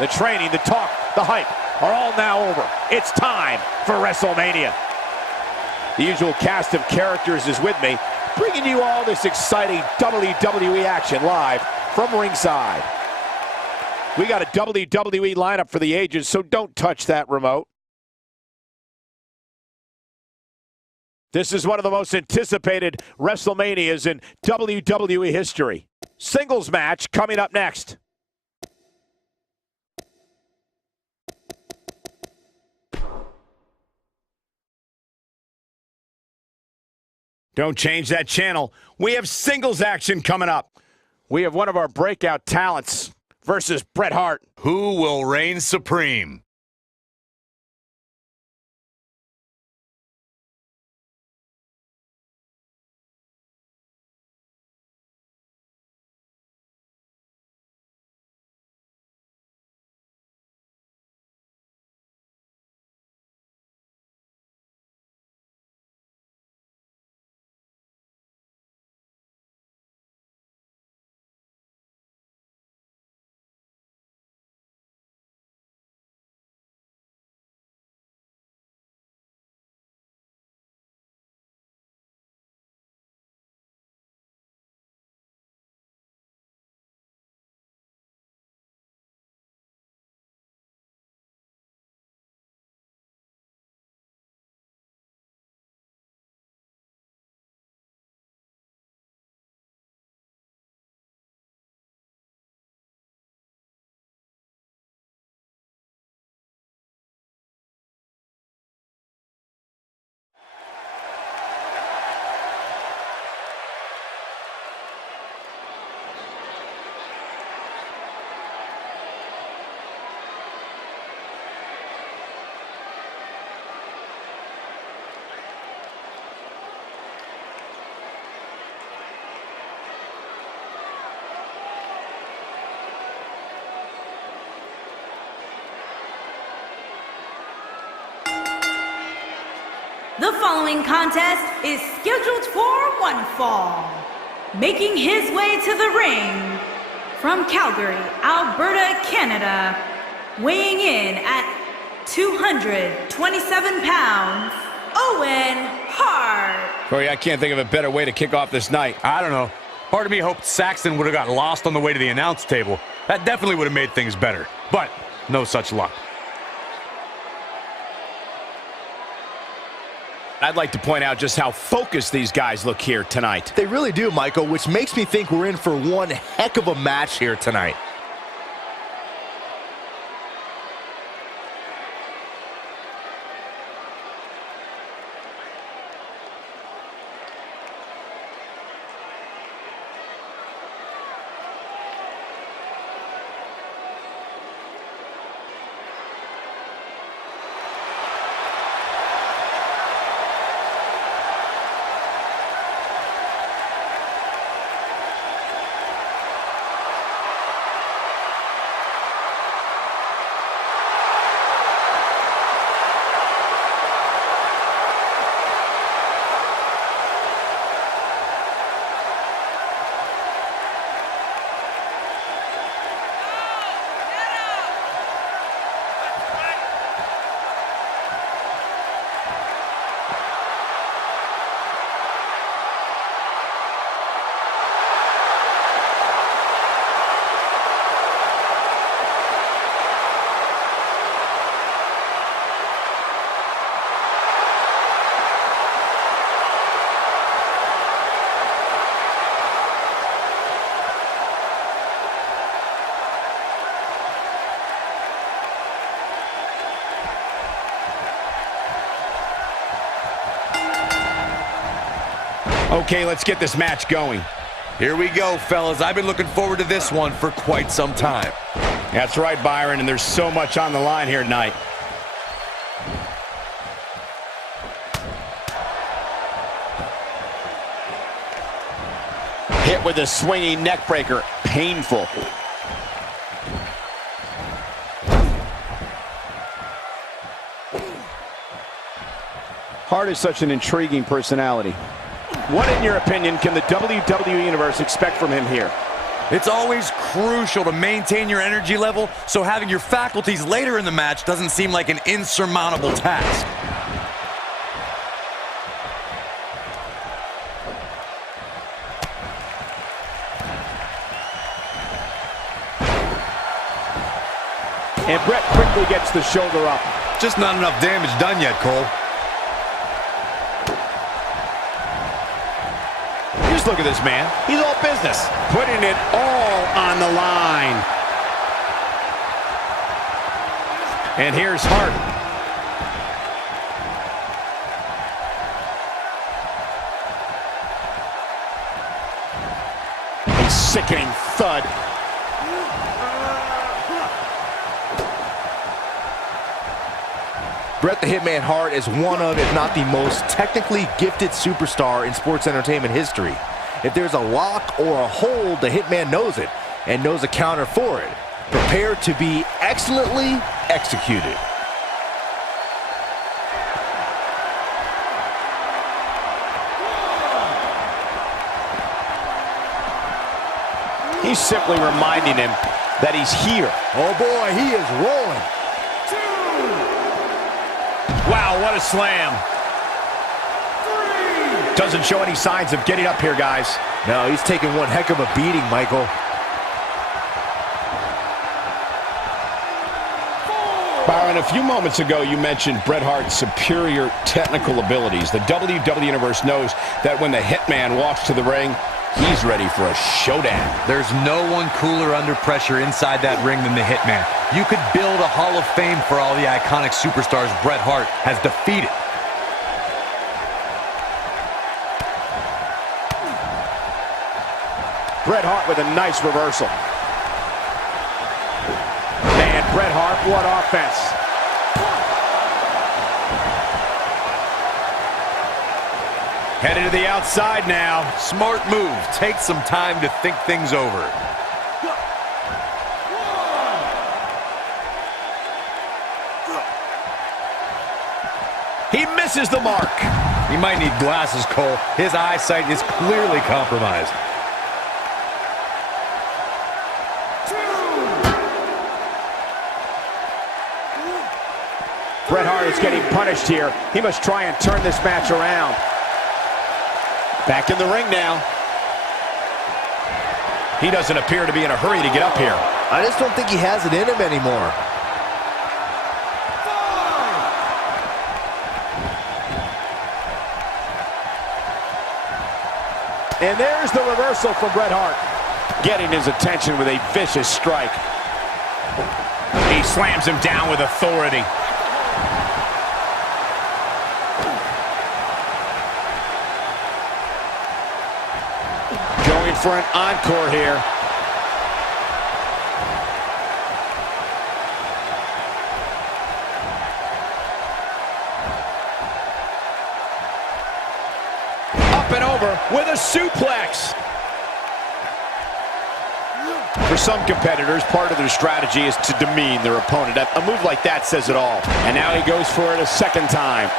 The training, the talk, the hype are all now over. It's time for WrestleMania. The usual cast of characters is with me, bringing you all this exciting WWE action live from ringside. We got a WWE lineup for the ages, so don't touch that remote. This is one of the most anticipated WrestleManias in WWE history. Singles match coming up next. Don't change that channel. We have singles action coming up. We have one of our breakout talents versus Bret Hart. Who will reign supreme? The following contest is scheduled for one fall. Making his way to the ring from Calgary, Alberta, Canada, weighing in at 227 pounds, Owen Hart. Corey, I can't think of a better way to kick off this night. I don't know. Part of me hoped Saxton would have got lost on the way to the announce table. That definitely would have made things better. But no such luck. I'd like to point out just how focused these guys look here tonight. They really do, Michael, which makes me think we're in for one heck of a match here tonight. Okay, let's get this match going. Here we go, fellas. I've been looking forward to this one for quite some time. That's right, Byron, and there's so much on the line here tonight. Hit with a swinging neck breaker. Painful. Hart is such an intriguing personality. What, in your opinion, can the WWE Universe expect from him here? It's always crucial to maintain your energy level, so having your faculties later in the match doesn't seem like an insurmountable task. And Bret quickly gets the shoulder up. Just not enough damage done yet, Cole. Just look at this man. He's all business. Putting it all on the line. And here's Hart. A sickening thud. Bret the Hitman Hart is one of, if not the most technically gifted superstar in sports entertainment history. If there's a lock or a hold, the Hitman knows it and knows a counter for it. Prepared to be excellently executed. He's simply reminding him that he's here. Oh boy, he is rolling. Wow, what a slam. Doesn't show any signs of getting up here, guys. No, he's taking one heck of a beating, Michael. Byron, a few moments ago you mentioned Bret Hart's superior technical abilities. The WWE Universe knows that when the Hitman walks to the ring, he's ready for a showdown. There's no one cooler under pressure inside that ring than the Hitman. You could build a Hall of Fame for all the iconic superstars Bret Hart has defeated. Bret Hart with a nice reversal. Man, Bret Hart, what offense. Headed to the outside now. Smart move. Take some time to think things over. He misses the mark. He might need glasses, Cole. His eyesight is clearly compromised. Bret Hart is getting punished here. He must try and turn this match around. Back in the ring now. He doesn't appear to be in a hurry to get up here. I just don't think he has it in him anymore. And there's the reversal for Bret Hart. Getting his attention with a vicious strike. He slams him down with authority. Going for an encore here. Up and over with a suplex. For some competitors, part of their strategy is to demean their opponent. A move like that says it all. And now he goes for it a second time.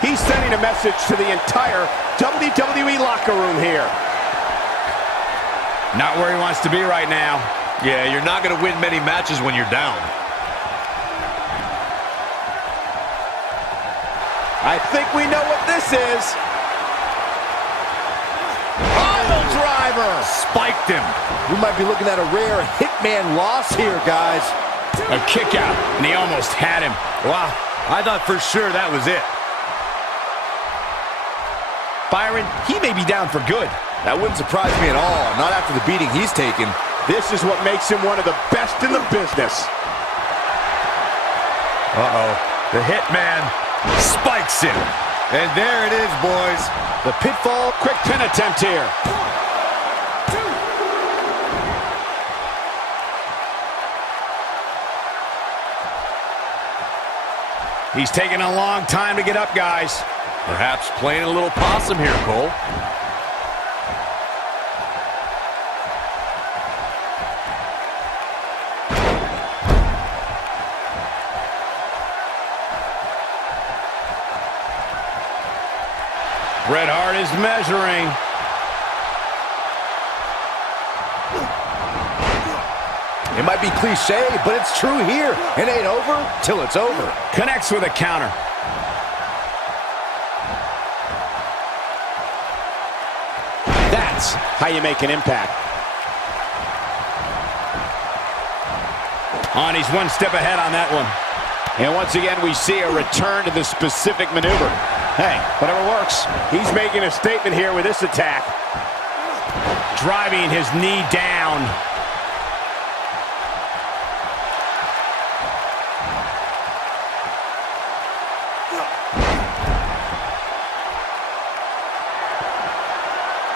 He's sending a message to the entire WWE locker room here. Not where he wants to be right now. Yeah, you're not going to win many matches when you're down. I think we know what this is. Pile driver. Spiked him. We might be looking at a rare Hitman loss here, guys. A kick out, and he almost had him. Wow, I thought for sure that was it. Byron, he may be down for good. That wouldn't surprise me at all, not after the beating he's taken. This is what makes him one of the best in the business. Uh-oh. The Hitman spikes him. And there it is, boys. The pitfall, quick pin attempt here. He's taking a long time to get up, guys. Perhaps playing a little possum here, Cole. Bret Hart is measuring. It might be cliche, but it's true here. It ain't over till it's over. Connects with a counter. That's how you make an impact. He's one step ahead on that one. And once again, we see a return to the specific maneuver. Hey, whatever works. He's making a statement here with this attack. Driving his knee down.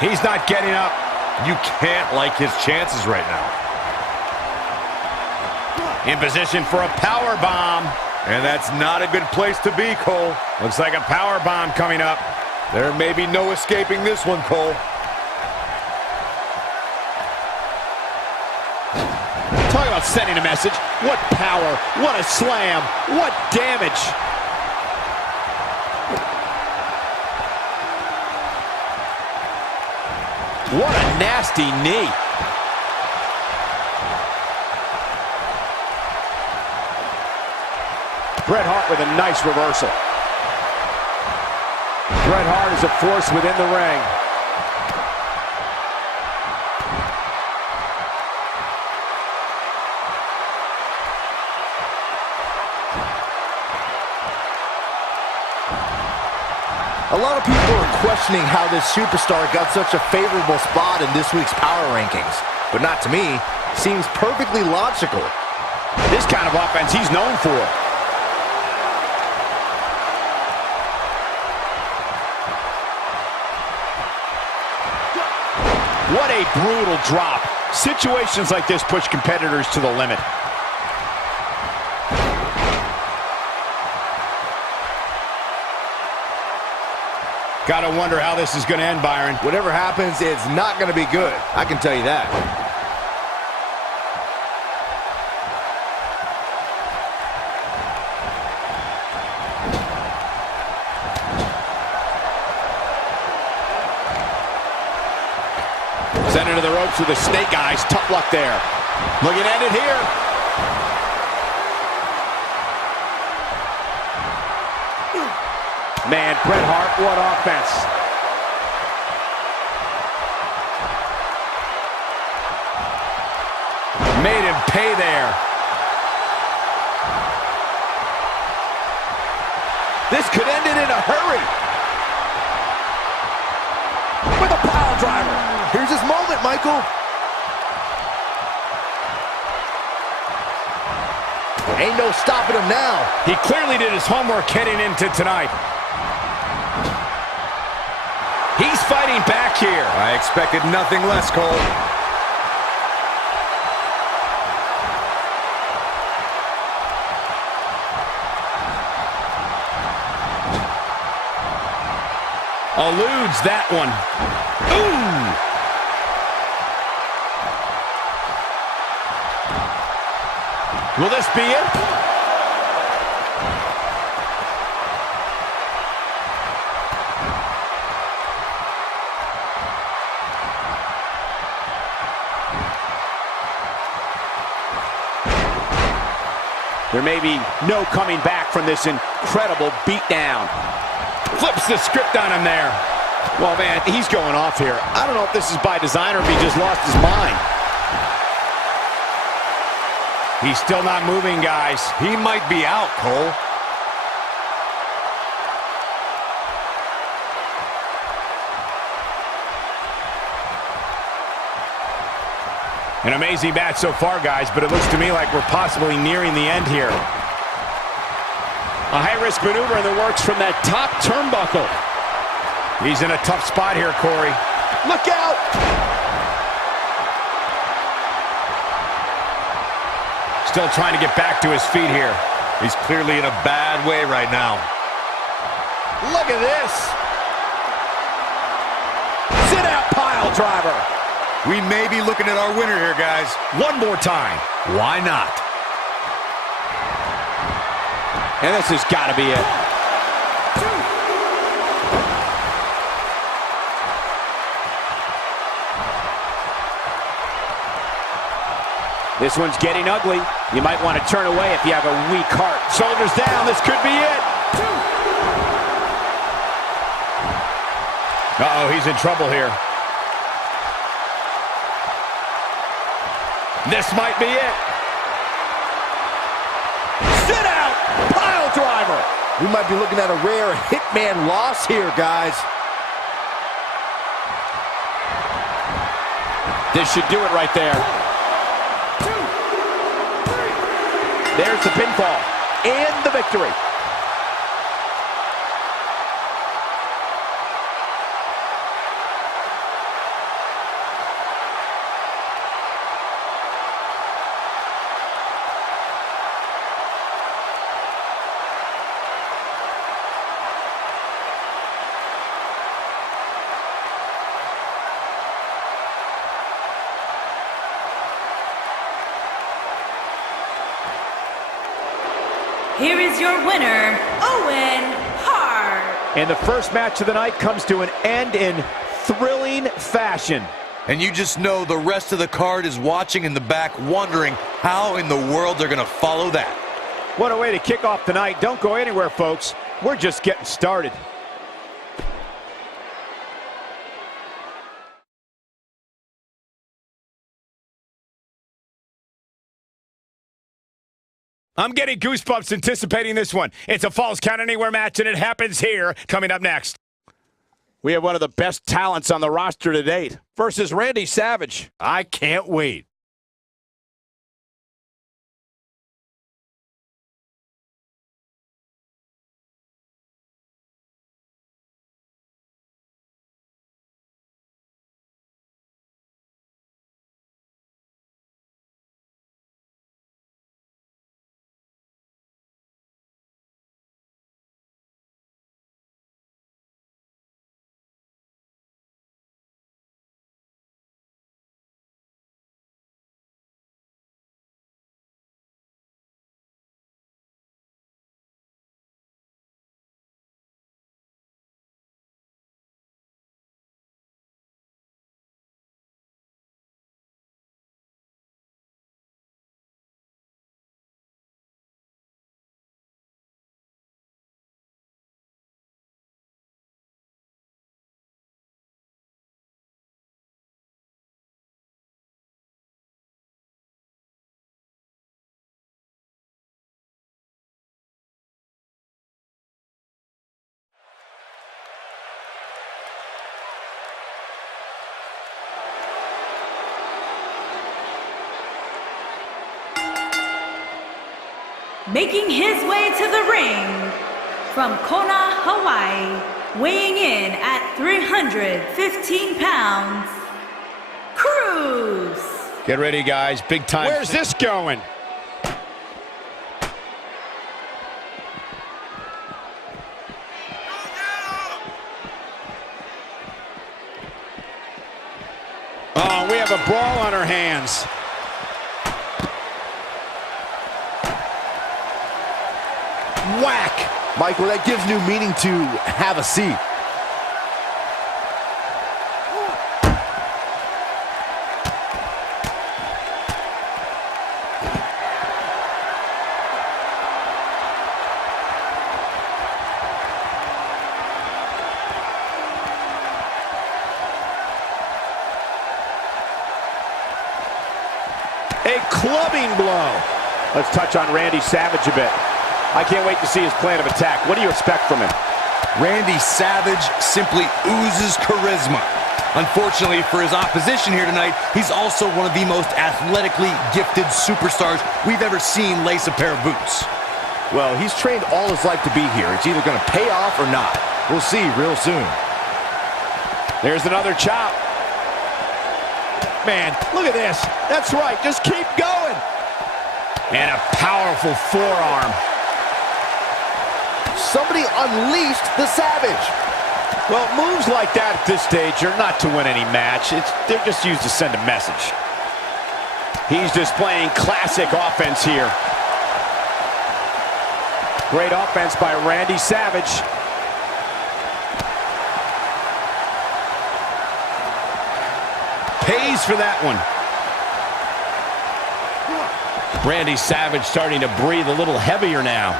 He's not getting up. You can't like his chances right now. In position for a power bomb. And that's not a good place to be, Cole. Looks like a power bomb coming up. There may be no escaping this one, Cole. Talk about sending a message. What power, what a slam, what damage. What a nasty knee. Bret Hart with a nice reversal. Bret Hart is a force within the ring. A lot of people are questioning how this superstar got such a favorable spot in this week's power rankings. But not to me. Seems perfectly logical. This kind of offense he's known for. What a brutal drop. Situations like this push competitors to the limit. Gotta wonder how this is gonna end, Byron. Whatever happens, it's not going to be good. I can tell you that. Sent into the ropes with the snake eyes. Tough luck there. Looking at it here. Man, Bret Hart, what offense. Made him pay there. This could end it in a hurry. With a pile driver. Here's his moment, Michael. Ain't no stopping him now. He clearly did his homework heading into tonight. He's fighting back here. I expected nothing less, Cole. Eludes that one. Ooh! Will this be it? There may be no coming back from this incredible beatdown. Flips the script on him there. Well, man, he's going off here. I don't know if this is by design or if he just lost his mind. He's still not moving, guys. He might be out, Cole. An amazing match so far, guys, but it looks to me like we're possibly nearing the end here. A high-risk maneuver in the works from that top turnbuckle. He's in a tough spot here, Corey. Look out! Still trying to get back to his feet here. He's clearly in a bad way right now. Look at this! Sit-out pile driver. We may be looking at our winner here, guys. One more time. Why not? And this has got to be it. This one's getting ugly. You might want to turn away if you have a weak heart. Shoulders down, this could be it. Uh-oh, he's in trouble here. This might be it. Sit out! Pile driver! We might be looking at a rare hitman loss here, guys. This should do it right there. There's the pinfall and the victory. Here is your winner, Owen Hart. And the first match of the night comes to an end in thrilling fashion. And you just know the rest of the card is watching in the back, wondering how in the world they're going to follow that. What a way to kick off the night. Don't go anywhere, folks. We're just getting started. I'm getting goosebumps anticipating this one. It's a Falls Count Anywhere match, and it happens here. Coming up next, we have one of the best talents on the roster to date versus Randy Savage. I can't wait. Making his way to the ring from Kona, Hawaii, weighing in at 315 pounds, Cruz. Get ready, guys. Big time. Where's this going? Oh, we have a brawl on our hands. Whack! Michael, that gives new meaning to have a seat. A clubbing blow. Let's touch on Randy Savage a bit. I can't wait to see his plan of attack. What do you expect from him? Randy Savage simply oozes charisma. Unfortunately for his opposition here tonight, he's also one of the most athletically gifted superstars we've ever seen lace a pair of boots. Well, he's trained all his life to be here. It's either going to pay off or not. We'll see real soon. There's another chop. Man, look at this. That's right. Just keep going. And a powerful forearm. Somebody unleashed the Savage. Well, moves like that at this stage are not to win any match. They're just used to send a message. He's displaying classic offense here. Great offense by Randy Savage. Pays for that one. Randy Savage starting to breathe a little heavier now.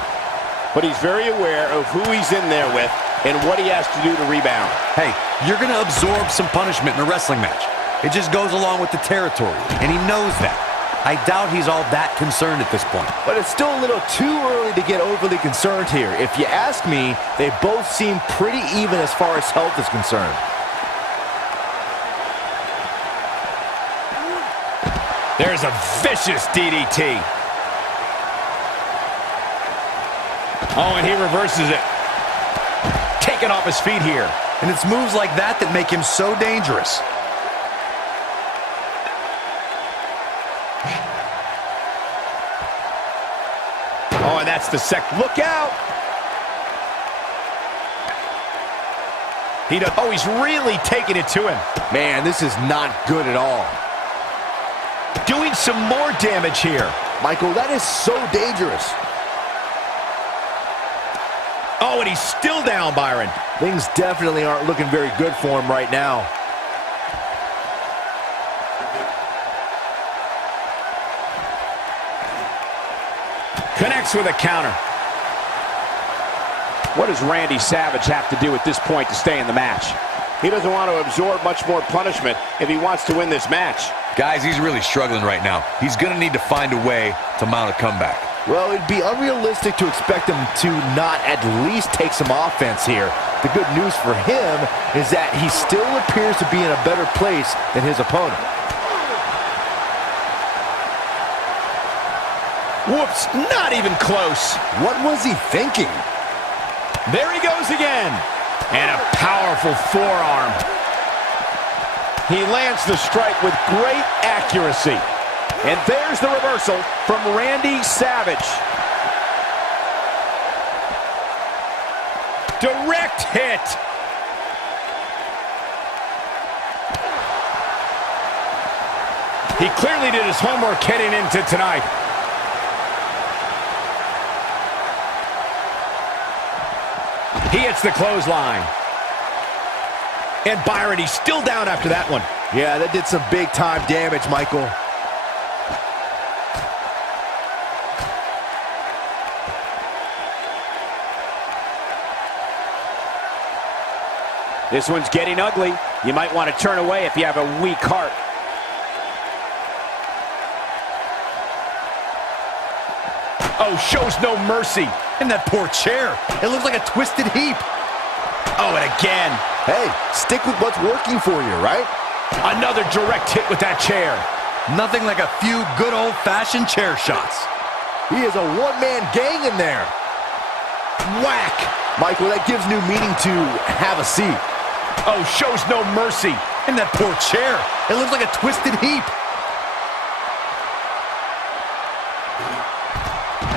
But he's very aware of who he's in there with and what he has to do to rebound. Hey, you're going to absorb some punishment in a wrestling match. It just goes along with the territory, and he knows that. I doubt he's all that concerned at this point. But it's still a little too early to get overly concerned here. If you ask me, they both seem pretty even as far as health is concerned. There's a vicious DDT. Oh, and he reverses it. Taken off his feet here. And it's moves like that that make him so dangerous. Oh, and that's the Look out! Oh, he's really taking it to him. Man, this is not good at all. Doing some more damage here. Michael, that is so dangerous. Oh, and he's still down, Byron. Things definitely aren't looking very good for him right now. Connects with a counter. What does Randy Savage have to do at this point to stay in the match? He doesn't want to absorb much more punishment if he wants to win this match. Guys, he's really struggling right now. He's going to need to find a way to mount a comeback. Well, it'd be unrealistic to expect him to not at least take some offense here. The good news for him is that he still appears to be in a better place than his opponent. Whoops, not even close. What was he thinking? There he goes again. And a powerful forearm. He lands the strike with great accuracy. And there's the reversal from Randy Savage. Direct hit. He clearly did his homework heading into tonight. He hits the clothesline. And Byron, he's still down after that one. Yeah, that did some big-time damage, Michael. This one's getting ugly. You might want to turn away if you have a weak heart. Oh, shows no mercy. And that poor chair. It looks like a twisted heap. Oh, and again. Hey, stick with what's working for you, right? Another direct hit with that chair. Nothing like a few good old-fashioned chair shots. He is a one-man gang in there. Whack. Michael, that gives new meaning to have a seat. Oh, shows no mercy. And that poor chair. It looks like a twisted heap.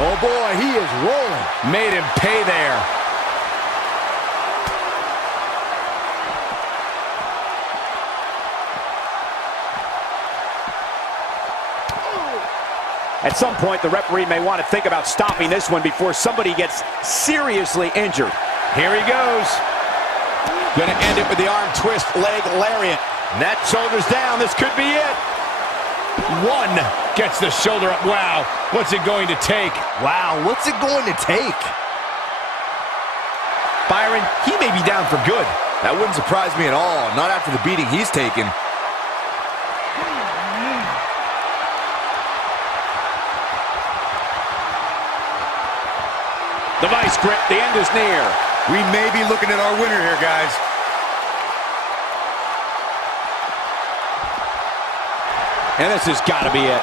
Oh boy, he is rolling. Made him pay there. At some point, the referee may want to think about stopping this one before somebody gets seriously injured. Here he goes. Gonna end it with the arm twist, leg lariat. And that shoulder's down. This could be it. One gets the shoulder up. Wow, what's it going to take? Wow, what's it going to take? Byron, he may be down for good. That wouldn't surprise me at all, not after the beating he's taken. The vice grip, the end is near. We may be looking at our winner here, guys. And this has got to be it.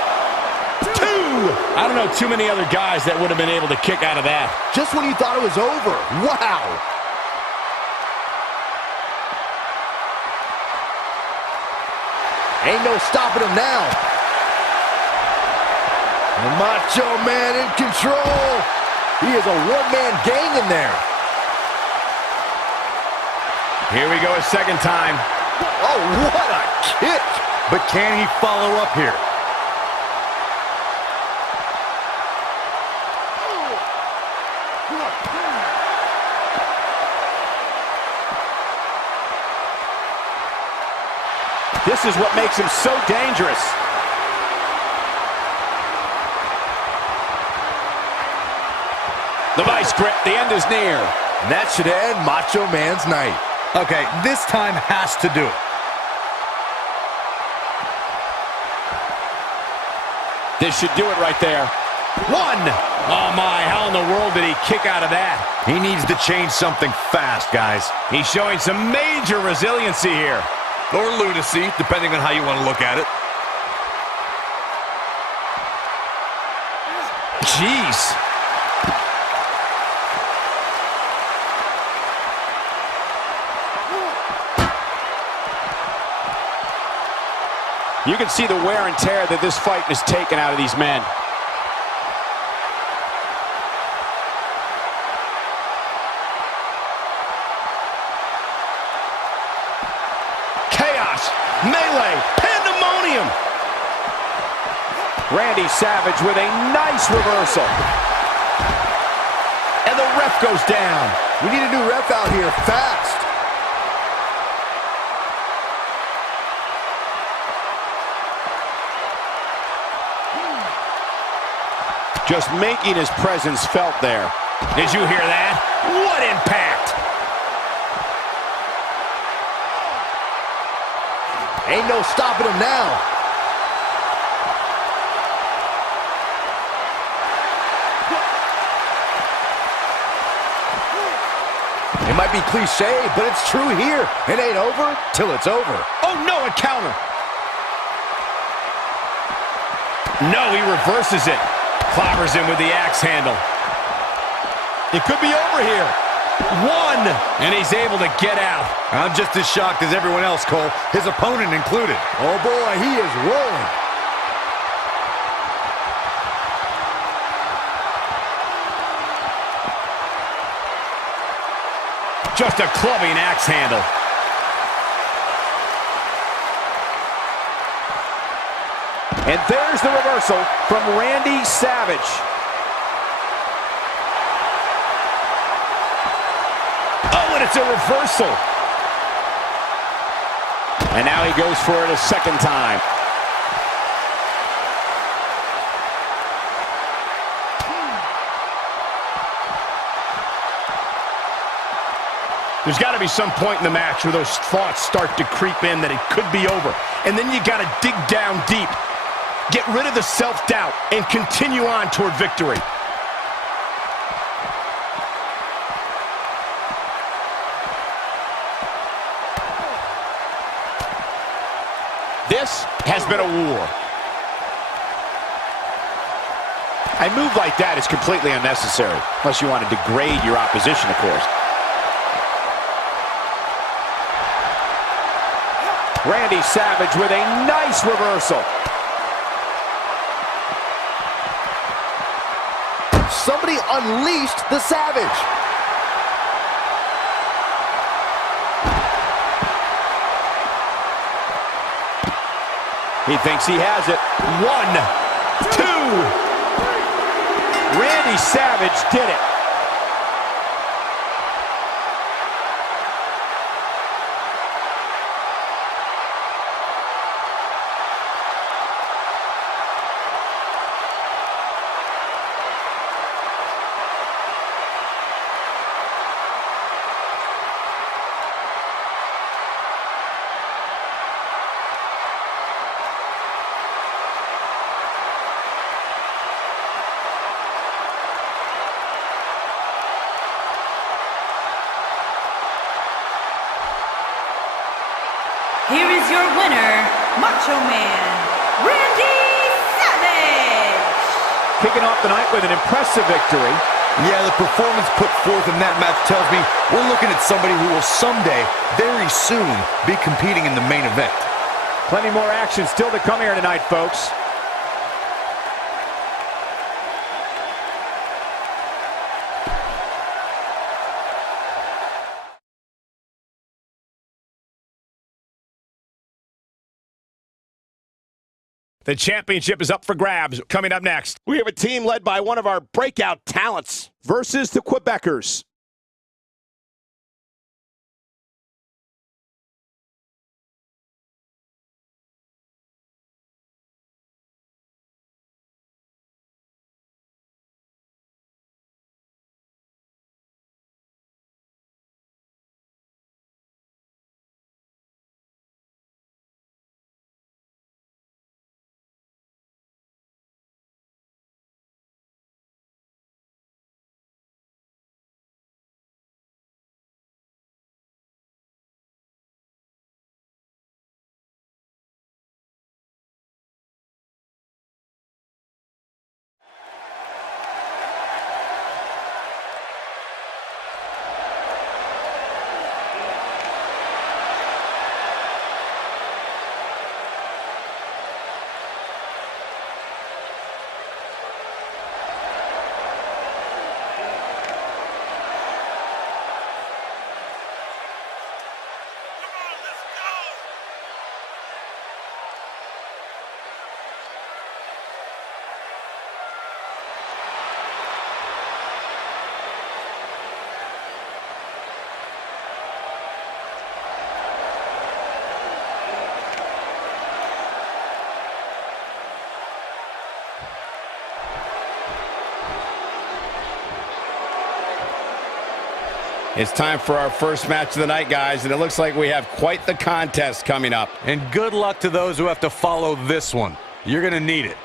Two! I don't know too many other guys that would have been able to kick out of that. Just when you thought it was over. Wow! Ain't no stopping him now. The Macho Man in control. He is a one-man gang in there. Here we go a second time. Oh, what a kick! But can he follow up here? This is what makes him so dangerous. The vice grip, the end is near. And that should end Macho Man's night. Okay, this time has to do it. This should do it right there. One! Oh my, how in the world did he kick out of that? He needs to change something fast, guys. He's showing some major resiliency here. Or lunacy, depending on how you want to look at it. Jeez. You can see the wear and tear that this fight has taken out of these men. Chaos, melee, pandemonium. Randy Savage with a nice reversal. And the ref goes down. We need a new ref out here fast. Just making his presence felt there. Did you hear that? What impact! Ain't no stopping him now. It might be cliche, but it's true here. It ain't over till it's over. Oh no, a counter! No, he reverses it. Clobbers him with the axe handle. It could be over here. One! And he's able to get out. I'm just as shocked as everyone else, Cole, his opponent included. Oh boy, he is rolling. Just a clubbing axe handle. And there's the reversal from Randy Savage. Oh, and it's a reversal. And now he goes for it a second time. There's got to be some point in the match where those thoughts start to creep in that it could be over. And then you got to dig down deep. Get rid of the self-doubt and continue on toward victory. This has been a war. A move like that is completely unnecessary, unless you want to degrade your opposition, of course. Randy Savage with a nice reversal. Somebody unleashed the Savage. He thinks he has it. 1, 2. Randy Savage did it. Here is your winner, Macho Man, Randy Savage! Kicking off the night with an impressive victory. Yeah, the performance put forth in that match tells me we're looking at somebody who will someday, very soon, be competing in the main event. Plenty more action still to come here tonight, folks. The championship is up for grabs. Coming up next, we have a team led by one of our breakout talents versus the Quebecers. It's time for our first match of the night, guys, and it looks like we have quite the contest coming up. And good luck to those who have to follow this one. You're going to need it.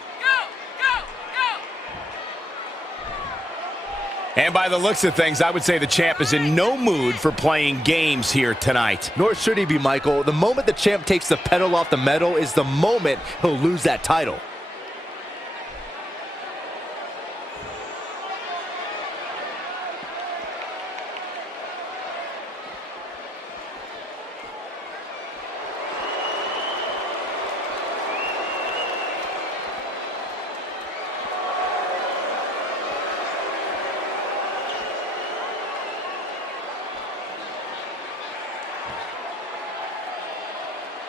And by the looks of things, I would say the champ is in no mood for playing games here tonight. Nor should he be, Michael. The moment the champ takes the pedal off the metal is the moment he'll lose that title.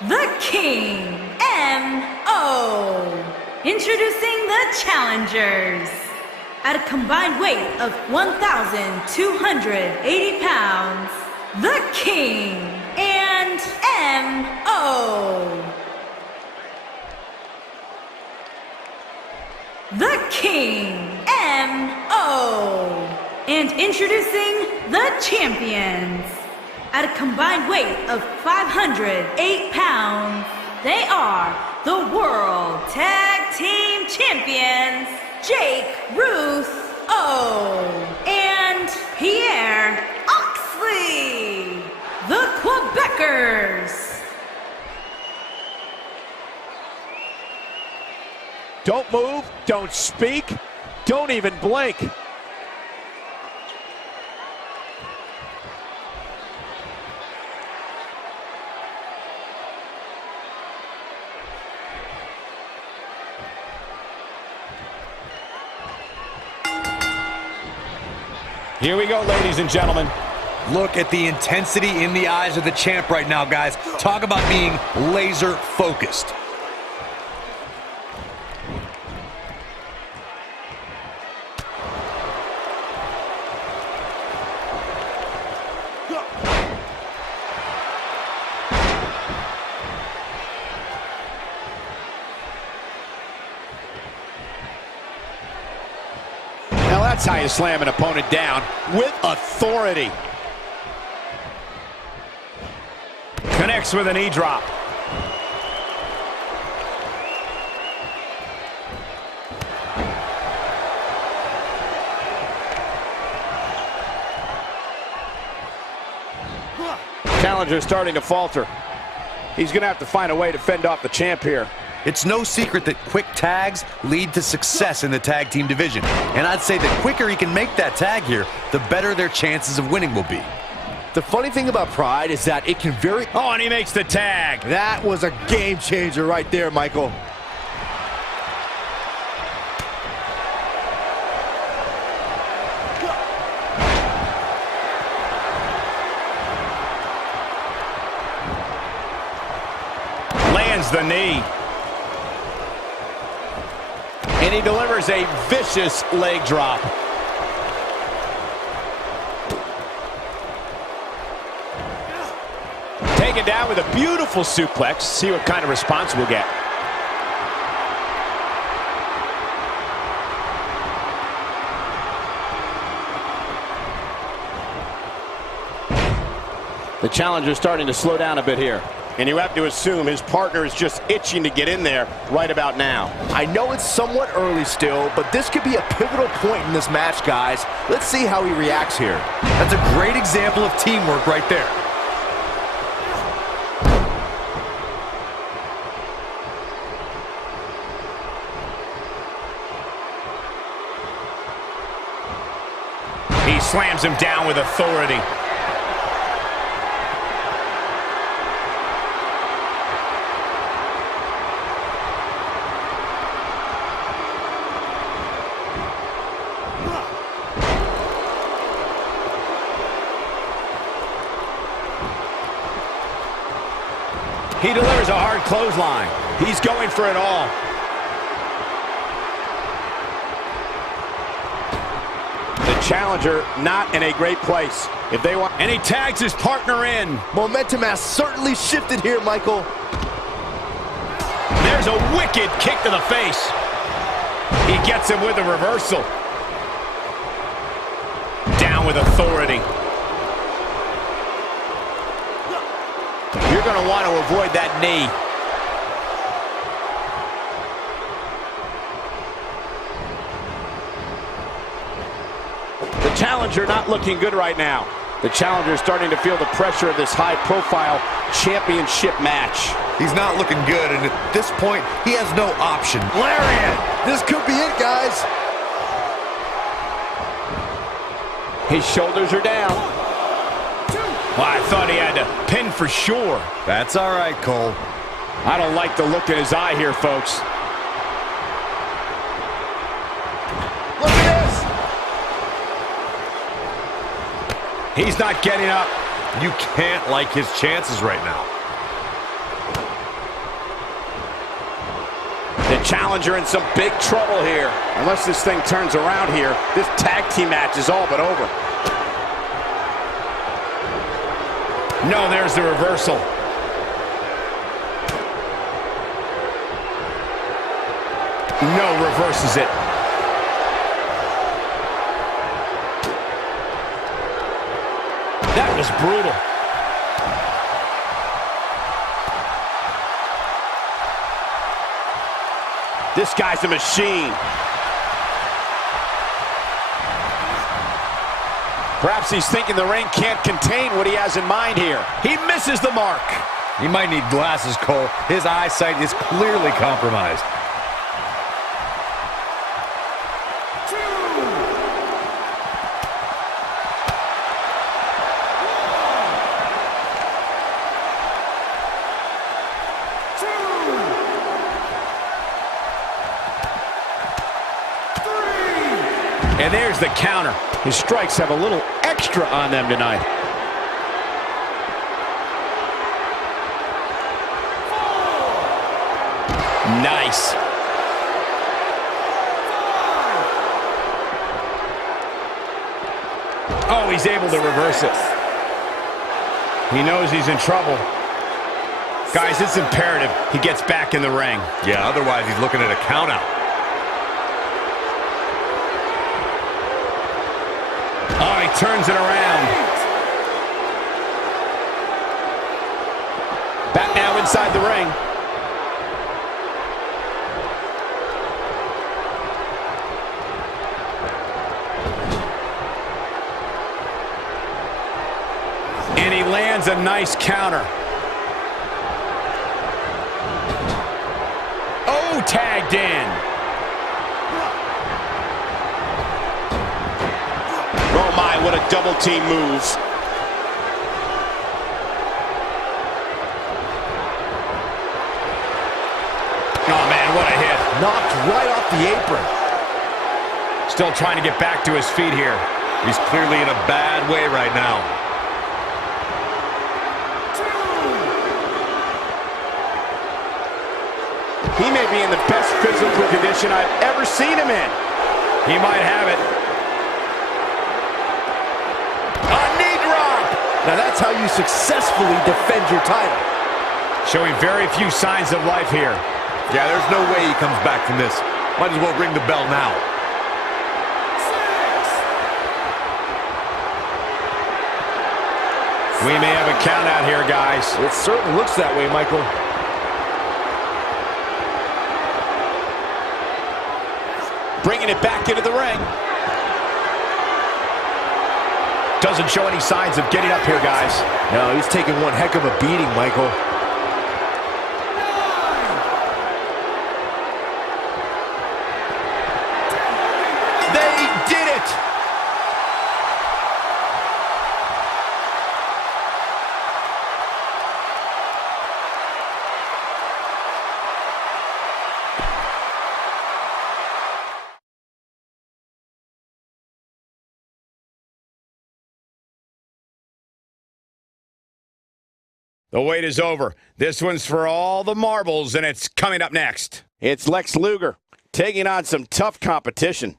The King, M.O. Introducing the challengers. At a combined weight of 1,280 pounds, The King and M.O. The King, M.O. And introducing the champions. At a combined weight of 508 pounds, they are the World Tag Team Champions, Jake Ruth-O and Pierre Oxley, the Quebecers. Don't move, don't speak, don't even blink. Here we go, ladies and gentlemen. Look at the intensity in the eyes of the champ right now, guys. Talk about being laser focused. That's how you slam an opponent down, with authority. Connects with a knee drop. Challenger starting to falter. He's going to have to find a way to fend off the champ here. It's no secret that quick tags lead to success in the tag team division. And I'd say the quicker he can make that tag here, the better their chances of winning will be. The funny thing about Pride is that it can vary. Oh, and he makes the tag. That was a game changer right there, Michael. Lands the knee. And he delivers a vicious leg drop. Taken down with a beautiful suplex. See what kind of response we'll get. The challenger's starting to slow down a bit here. And you have to assume his partner is just itching to get in there right about now. I know it's somewhat early still, but this could be a pivotal point in this match, guys. Let's see how he reacts here. That's a great example of teamwork right there. He slams him down with authority. He delivers a hard clothesline. He's going for it all. The challenger not in a great place. If they want, and he tags his partner in. Momentum has certainly shifted here, Michael. There's a wicked kick to the face. He gets him with a reversal. Down with authority. You're going to want to avoid that knee. The challenger not looking good right now. The challenger is starting to feel the pressure of this high-profile championship match. He's not looking good, and at this point, he has no option. Lariat! This could be it, guys. His shoulders are down. Well, I thought he had to pin for sure. That's all right, Cole. I don't like the look in his eye here, folks. Look at this! He's not getting up. You can't like his chances right now. The challenger in some big trouble here. Unless this thing turns around here, this tag team match is all but over. No, there's the reversal. No, reverses it. That was brutal. This guy's a machine. Perhaps he's thinking the ring can't contain what he has in mind here. He misses the mark. He might need glasses, Cole. His eyesight is clearly compromised. And there's the counter. His strikes have a little extra on them tonight. Nice. Oh, he's able to reverse it. He knows he's in trouble. Guys, it's imperative he gets back in the ring. Yeah, otherwise he's looking at a count out. Oh, he turns it around. Back now inside the ring. And he lands a nice counter. Oh, tagged in. Oh my, what a double team move. Oh man, what a hit. Knocked right off the apron. Still trying to get back to his feet here. He's clearly in a bad way right now. He may be in the best physical condition I've ever seen him in. He might have it. Now that's how you successfully defend your title. Showing very few signs of life here. Yeah, there's no way he comes back from this. Might as well ring the bell now. We may have a count out here, guys. It certainly looks that way, Michael. Bringing it back into the ring. Doesn't show any signs of getting up here, guys. No, he's taking one heck of a beating, Michael. They did it! The wait is over. This one's for all the marbles, and it's coming up next. It's Lex Luger taking on some tough competition.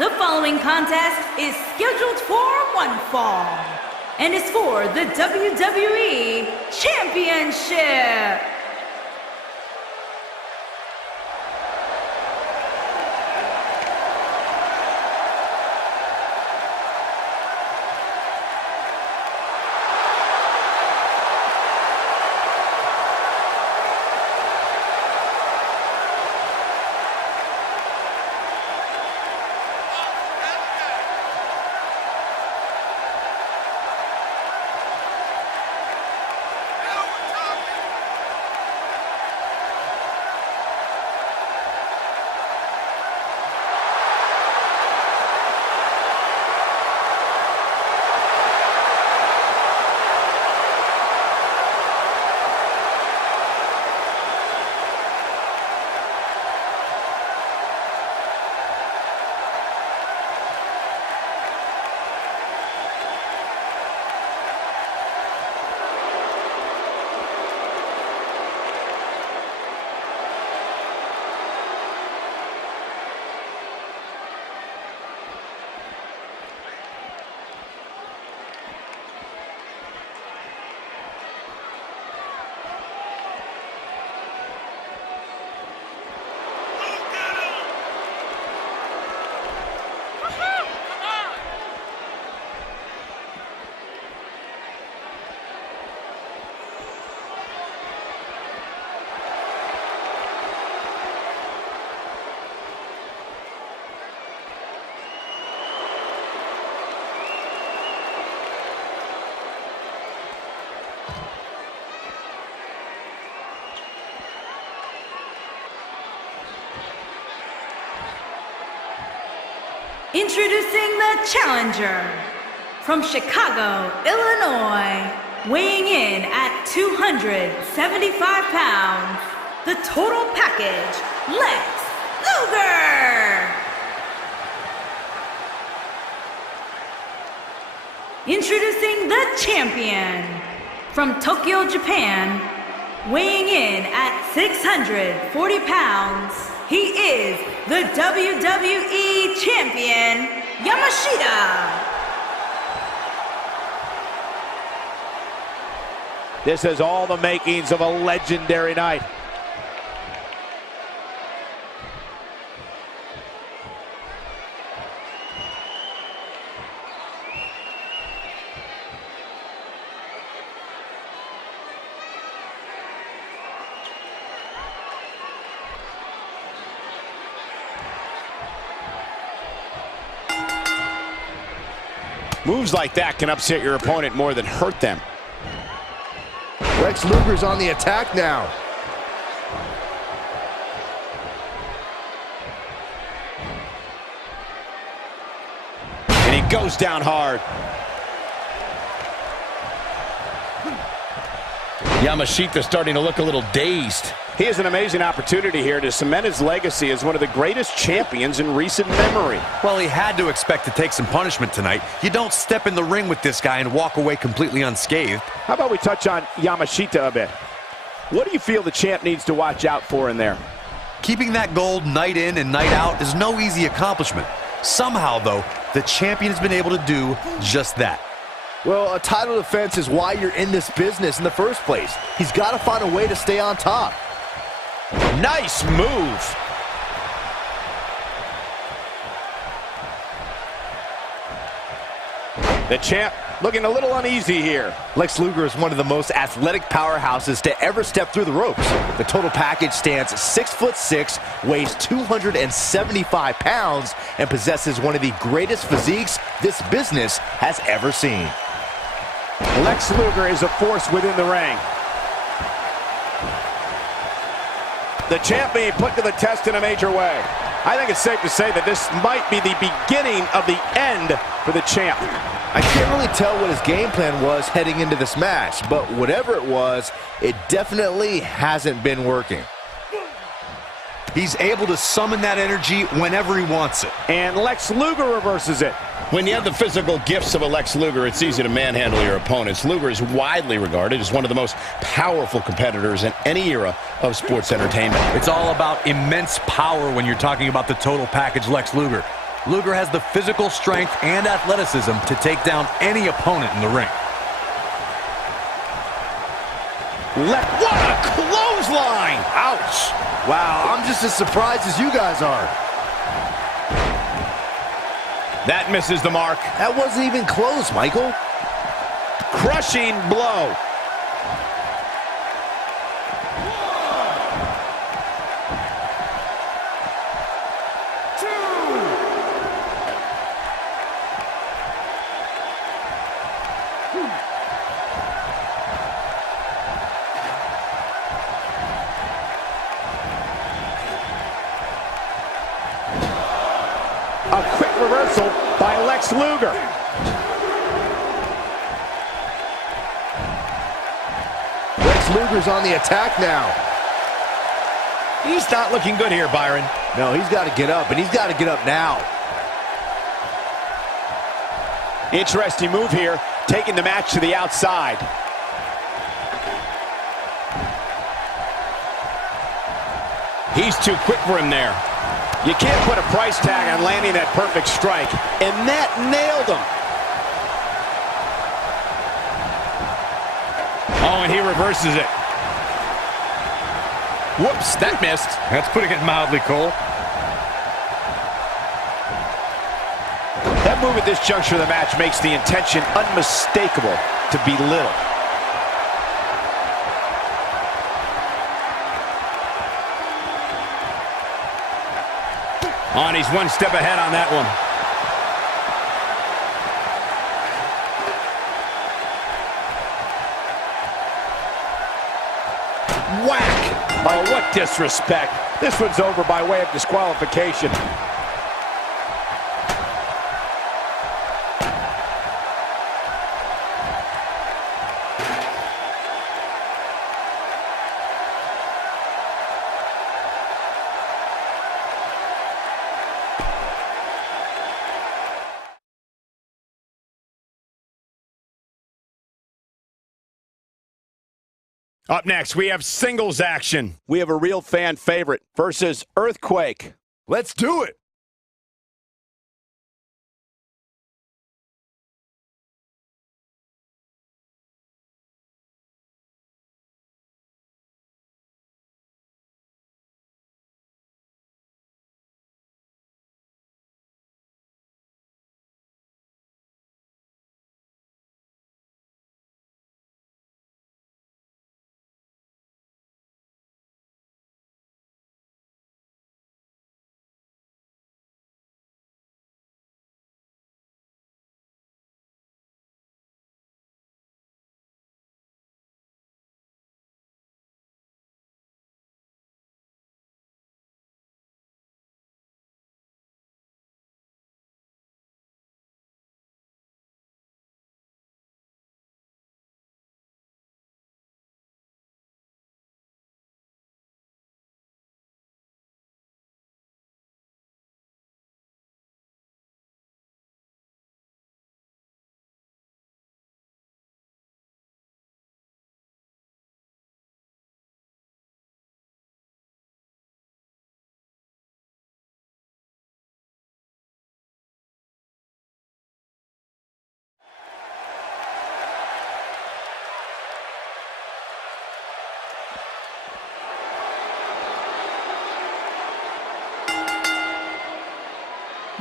The following contest is scheduled for one fall and is for the WWE Championship. Introducing the challenger from Chicago, Illinois, weighing in at 275 pounds, the total package, Lex Luger. Introducing the champion from Tokyo, Japan, weighing in at 640 pounds, he is the WWE Champion, Yamashita. This has all the makings of a legendary night. Moves like that can upset your opponent more than hurt them. Lex Luger's on the attack now. And he goes down hard. Yamashita starting to look a little dazed. He has an amazing opportunity here to cement his legacy as one of the greatest champions in recent memory. Well, he had to expect to take some punishment tonight. You don't step in the ring with this guy and walk away completely unscathed. How about we touch on Yamashita a bit? What do you feel the champ needs to watch out for in there? Keeping that gold night in and night out is no easy accomplishment. Somehow, though, the champion has been able to do just that. Well, a title defense is why you're in this business in the first place. He's got to find a way to stay on top. Nice move. The champ looking a little uneasy here. Lex Luger is one of the most athletic powerhouses to ever step through the ropes. The total package stands 6'6", weighs 275 pounds, and possesses one of the greatest physiques this business has ever seen. Lex Luger is a force within the ring. The champ being put to the test in a major way. I think it's safe to say that this might be the beginning of the end for the champ. I can't really tell what his game plan was heading into this match, but whatever it was, it definitely hasn't been working. He's able to summon that energy whenever he wants it. And Lex Luger reverses it. When you have the physical gifts of a Lex Luger, it's easy to manhandle your opponents. Luger is widely regarded as one of the most powerful competitors in any era of sports entertainment. It's all about immense power when you're talking about the total package Lex Luger. Luger has the physical strength and athleticism to take down any opponent in the ring. What a clothesline! Ouch! Wow, I'm just as surprised as you guys are. That misses the mark. That wasn't even close, Michael. Crushing blow. A quick reversal by Lex Luger. Lex Luger's on the attack now. He's not looking good here, Byron. No, he's got to get up, and he's got to get up now. Interesting move here, taking the match to the outside. He's too quick for him there. You can't put a price tag on landing that perfect strike, and that nailed him. Oh, and he reverses it. Whoops, that missed. That's putting it mildly, Cole. That move at this juncture of the match makes the intention unmistakable to belittle. Oh, and he's one step ahead on that one. Whack! Oh, what disrespect. This one's over by way of disqualification. Up next, we have singles action. We have a real fan favorite versus Earthquake. Let's do it.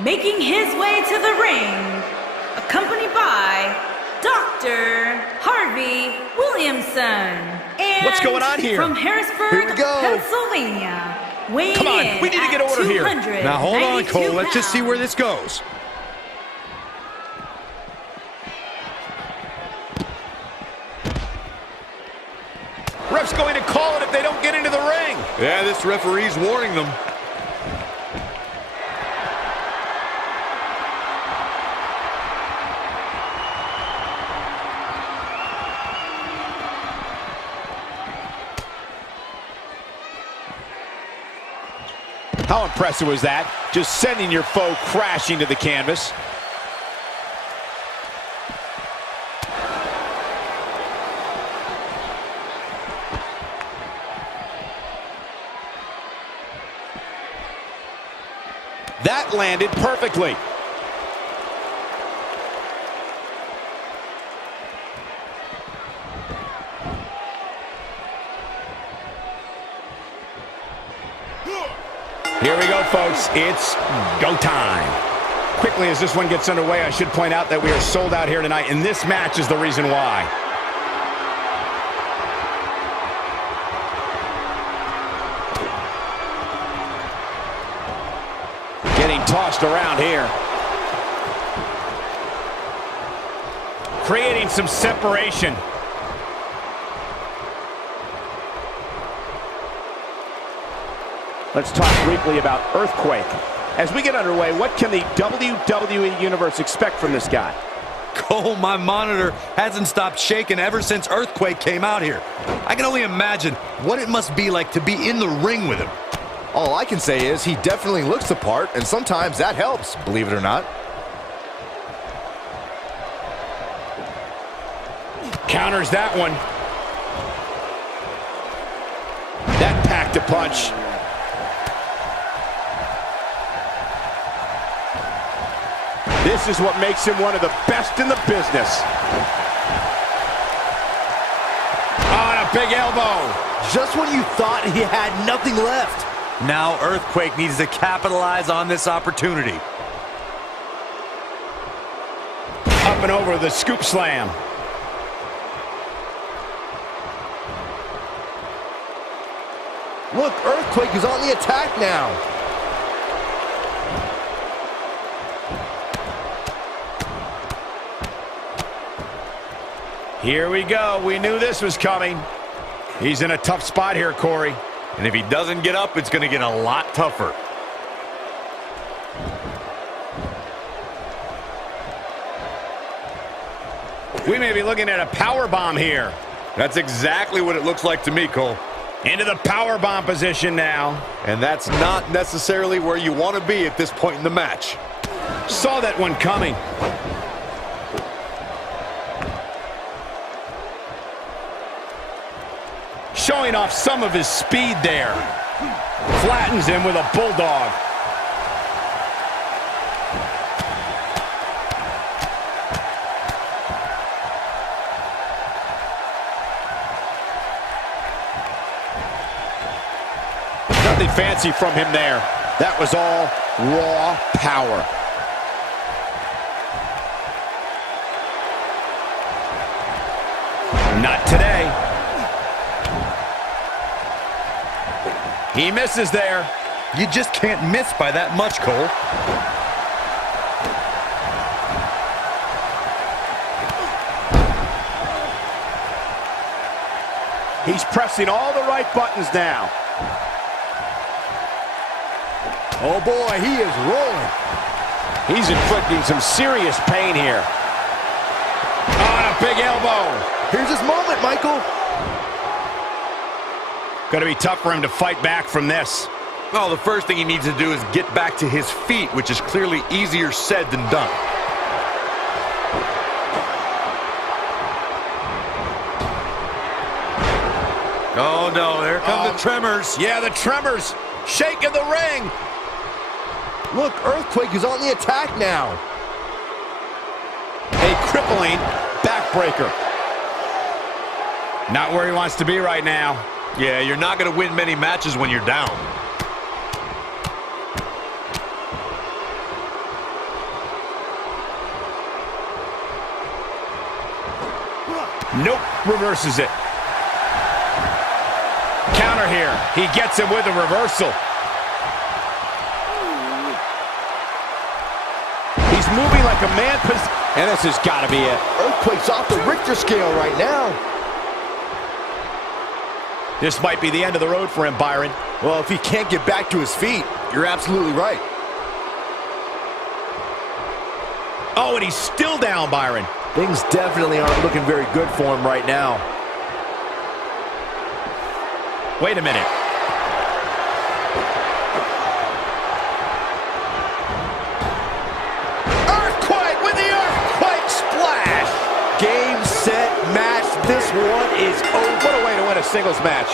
Making his way to the ring, accompanied by Dr. Harvey Williamson. And what's going on here? From Harrisburg, Pennsylvania, weighing Come on, in we need to get order here. Now hold on, Cole. 292 Let's just see where this goes. Ref's going to call it if they don't get into the ring. Yeah, this referee's warning them. How impressive was that? Just sending your foe crashing to the canvas. That landed perfectly. Here we go, folks. It's go time. Quickly, as this one gets underway, I should point out that we are sold out here tonight, and this match is the reason why. Getting tossed around here. Creating some separation. Let's talk briefly about Earthquake. As we get underway, what can the WWE Universe expect from this guy? Cole, my monitor hasn't stopped shaking ever since Earthquake came out here. I can only imagine what it must be like to be in the ring with him. All I can say is he definitely looks the part, and sometimes that helps, believe it or not. Counters that one. That packed a punch. This is what makes him one of the best in the business. On a big elbow. Just when you thought he had nothing left. Now Earthquake needs to capitalize on this opportunity. Up and over the scoop slam. Look, Earthquake is on the attack now. Here we go. We knew this was coming. He's in a tough spot here, Corey. And if he doesn't get up, it's going to get a lot tougher. We may be looking at a power bomb here. That's exactly what it looks like to me, Cole. Into the power bomb position now. And that's not necessarily where you want to be at this point in the match. Saw that one coming. Showing off some of his speed there. Flattens him with a bulldog. Nothing fancy from him there. That was all raw power. Not today. He misses there. You just can't miss by that much, Cole. He's pressing all the right buttons now. Oh boy, he is rolling. He's inflicting some serious pain here. On a big elbow. Here's his moment, Michael. Going to be tough for him to fight back from this. Well, the first thing he needs to do is get back to his feet, which is clearly easier said than done. Oh, no, there come the tremors. Yeah, the tremors shaking the ring. Look, Earthquake is on the attack now. A crippling backbreaker. Not where he wants to be right now. Yeah, you're not going to win many matches when you're down. Nope, reverses it. Counter here. He gets him with a reversal. He's moving like a man, and this has got to be it. Earthquake's off the Richter scale right now. This might be the end of the road for him, Byron. Well, if he can't get back to his feet, you're absolutely right. Oh, and he's still down, Byron. Things definitely aren't looking very good for him right now. Wait a minute. Earthquake with the Earthquake splash. Game, set, match. This one is over. What a way to win a singles match.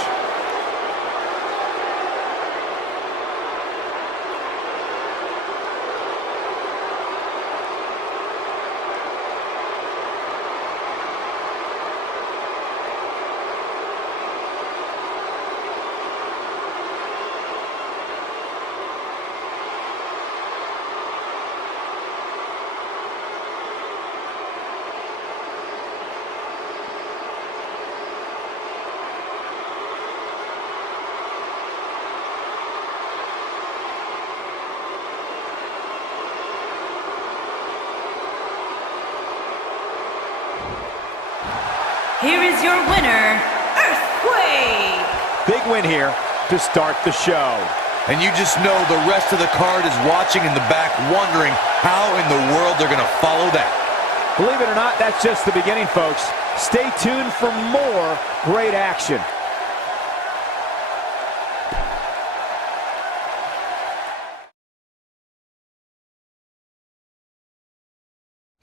here is your winner, Earthquake. Big win here to start the show. And you just know the rest of the card is watching in the back, wondering how in the world they're going to follow that. Believe it or not, that's just the beginning, folks. Stay tuned for more great action.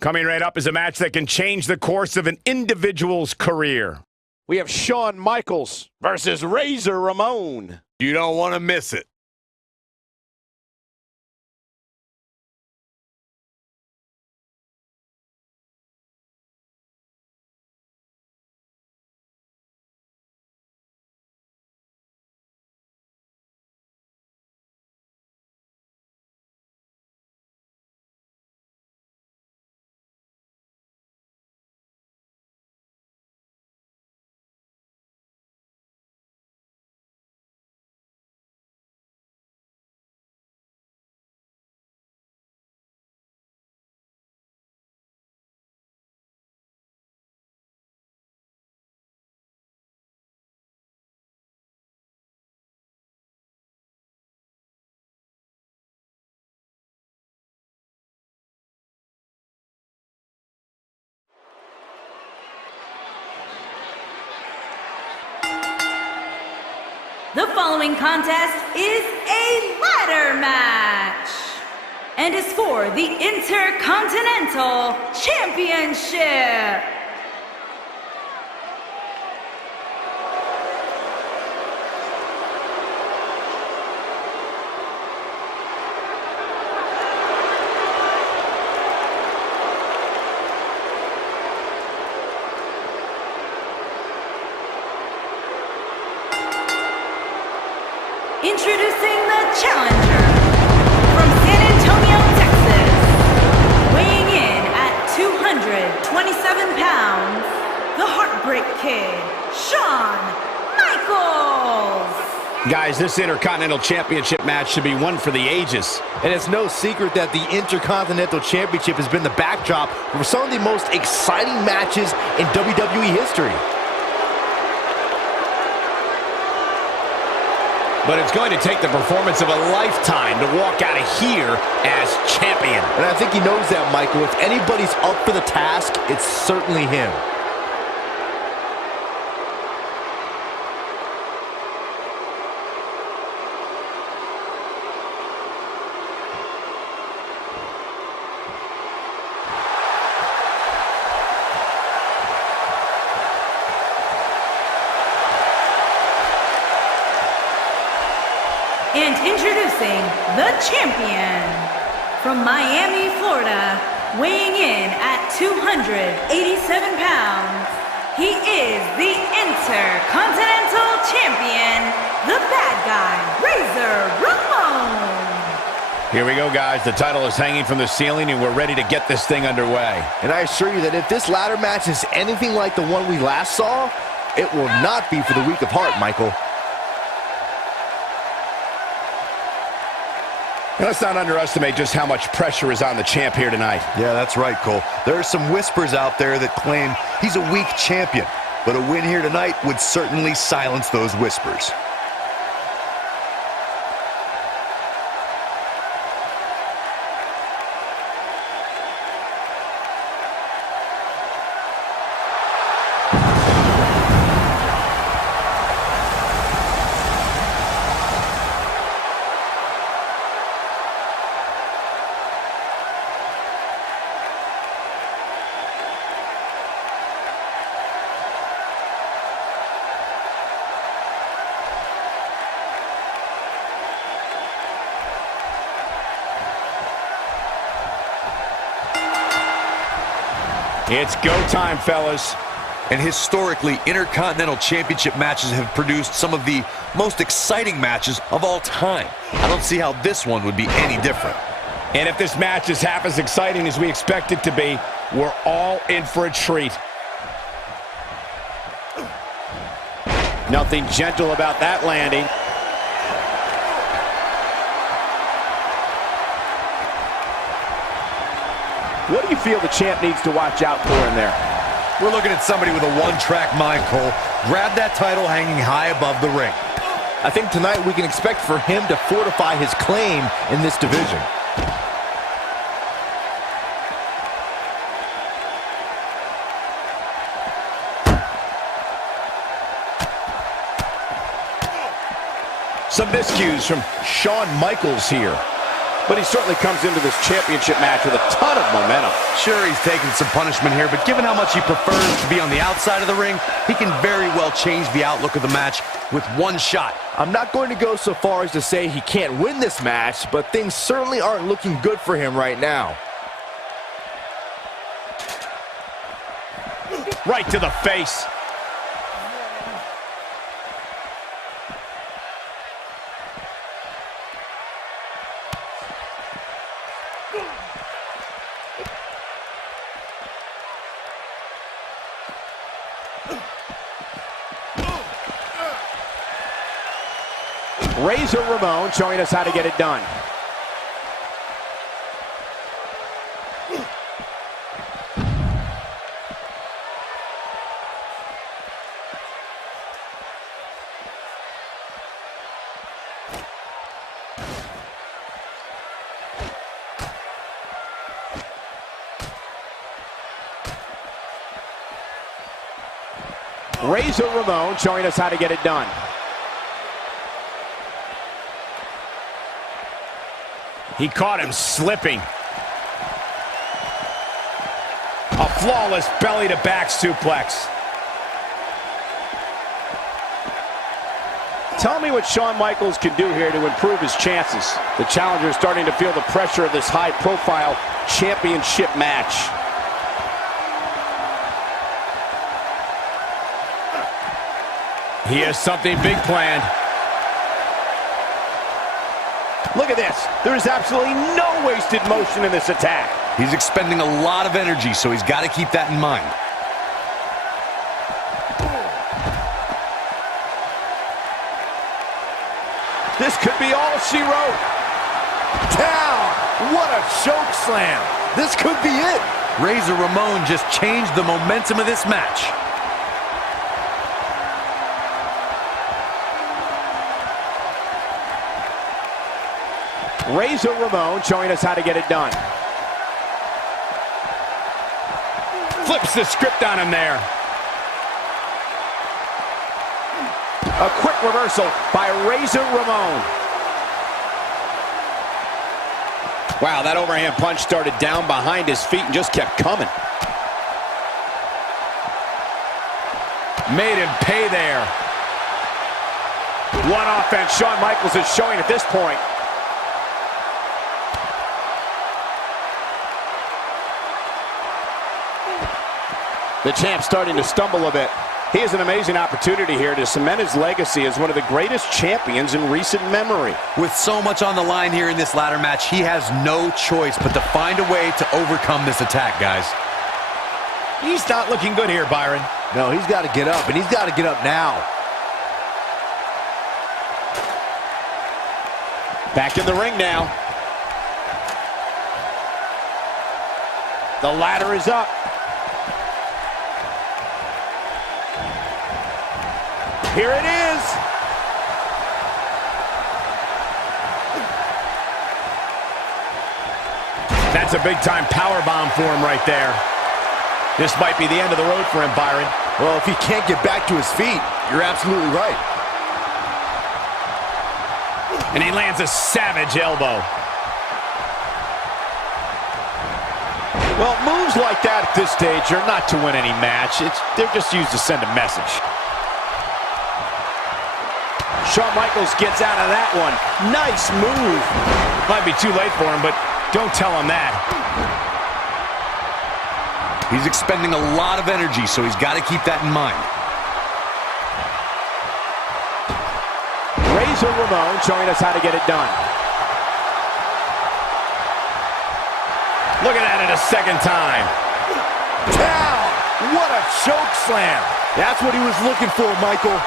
Coming right up is a match that can change the course of an individual's career. We have Shawn Michaels versus Razor Ramon. You don't want to miss it. The following contest is a ladder match and is for the Intercontinental Championship. Introducing the challenger from San Antonio, Texas, weighing in at 227 pounds, the Heartbreak Kid, Shawn Michaels. Guys, this Intercontinental Championship match should be one for the ages. And it's no secret that the Intercontinental Championship has been the backdrop for some of the most exciting matches in WWE history. But it's going to take the performance of a lifetime to walk out of here as champion. And I think he knows that, Michael. If anybody's up for the task, it's certainly him. And introducing the champion from Miami, Florida, weighing in at 287 pounds, he is the Intercontinental Champion, the bad guy, Razor Ramon. Here we go, guys. The title is hanging from the ceiling, and we're ready to get this thing underway. And I assure you that if this ladder match is anything like the one we last saw, it will not be for the weak of heart, Michael. Now, let's not underestimate just how much pressure is on the champ here tonight. Yeah, that's right, Cole. There are some whispers out there that claim he's a weak champion, but a win here tonight would certainly silence those whispers. It's go time, fellas. And historically, Intercontinental Championship matches have produced some of the most exciting matches of all time. I don't see how this one would be any different. And if this match is half as exciting as we expect it to be, we're all in for a treat. Nothing gentle about that landing. What do you feel the champ needs to watch out for in there? We're looking at somebody with a one-track mind, Cole. Grab that title hanging high above the ring. I think tonight we can expect for him to fortify his claim in this division. Some miscues from Shawn Michaels here. But he certainly comes into this championship match with a ton of momentum. Sure, he's taking some punishment here, but given how much he prefers to be on the outside of the ring, he can very well change the outlook of the match with one shot. I'm not going to go so far as to say he can't win this match, but things certainly aren't looking good for him right now. Right to the face. Razor Ramon showing us how to get it done. Razor Ramon showing us how to get it done. He caught him slipping. A flawless belly-to-back suplex. Tell me what Shawn Michaels can do here to improve his chances. The challenger is starting to feel the pressure of this high-profile championship match. He has something big planned. Look at this. There is absolutely no wasted motion in this attack. He's expending a lot of energy, so he's got to keep that in mind. This could be all she wrote. Down! What a choke slam! This could be it! Razor Ramon just changed the momentum of this match. Razor Ramon showing us how to get it done. Flips the script on him there. A quick reversal by Razor Ramon. Wow, that overhand punch started down behind his feet and just kept coming. Made him pay there. What offense Shawn Michaels is showing at this point. The champ starting to stumble a bit. He has an amazing opportunity here to cement his legacy as one of the greatest champions in recent memory. With so much on the line here in this ladder match, he has no choice but to find a way to overcome this attack, guys. He's not looking good here, Byron. No, he's got to get up, and he's got to get up now. Back in the ring now. The ladder is up. Here it is. That's a big-time powerbomb for him right there. This might be the end of the road for him, Byron. Well, if he can't get back to his feet, you're absolutely right. And he lands a savage elbow. Well, moves like that at this stage are not to win any match. They're just used to send a message. Shawn Michaels gets out of that one. Nice move. Might be too late for him, but don't tell him that. He's expending a lot of energy, so he's got to keep that in mind. Razor Ramon showing us how to get it done. Look at that a second time. Down! What a choke slam! That's what he was looking for, Michael.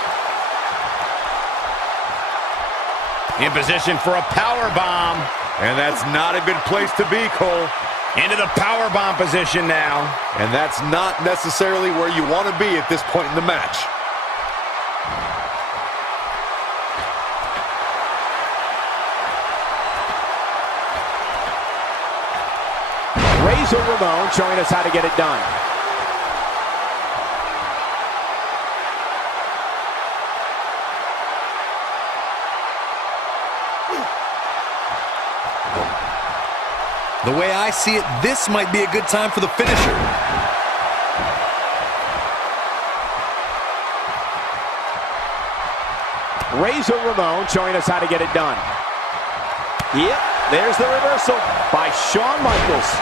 In position for a power bomb. And that's not a good place to be, Cole. Into the powerbomb position now. And that's not necessarily where you want to be at this point in the match. Razor Ramon showing us how to get it done. The way I see it, this might be a good time for the finisher. Razor Ramon showing us how to get it done. Yep, there's the reversal by Shawn Michaels.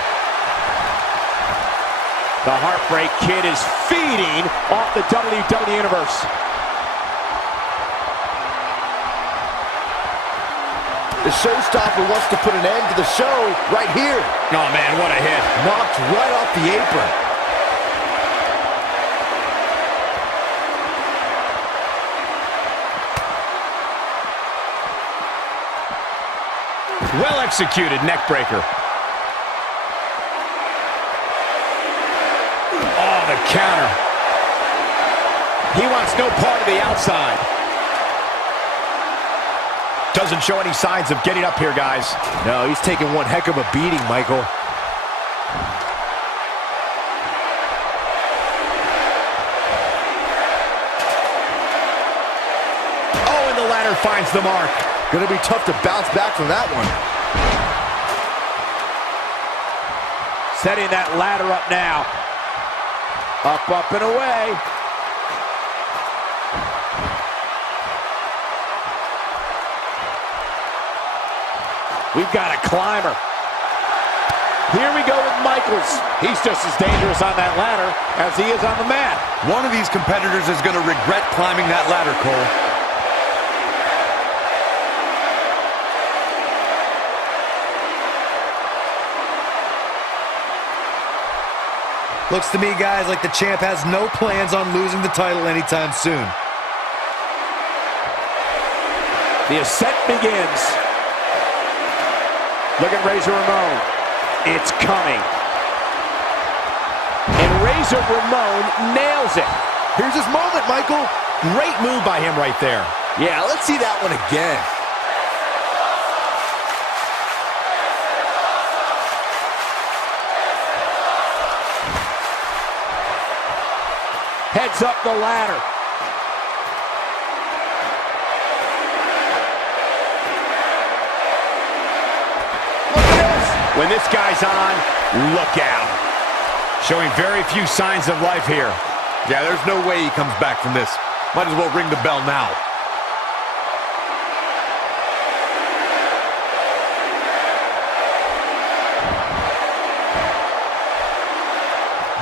The Heartbreak Kid is feeding off the WWE Universe. The showstopper wants to put an end to the show right here. Oh, man, what a hit. Knocked right off the apron. Well executed neck breaker. Oh, the counter. He wants no part of the outside. Doesn't show any signs of getting up here, guys. No, he's taking one heck of a beating, Michael. Oh, and the ladder finds the mark. Gonna be tough to bounce back from that one. Setting that ladder up now. Up, up, and away. We've got a climber. Here we go with Michaels. He's just as dangerous on that ladder as he is on the mat. One of these competitors is going to regret climbing that ladder, Cole. Looks to me, guys, like the champ has no plans on losing the title anytime soon. The ascent begins. Look at Razor Ramon. It's coming. And Razor Ramon nails it. Here's his moment, Michael. Great move by him right there. Yeah, let's see that one again. Heads up the ladder. When this guy's on, look out. Showing very few signs of life here. Yeah, there's no way he comes back from this. Might as well ring the bell now.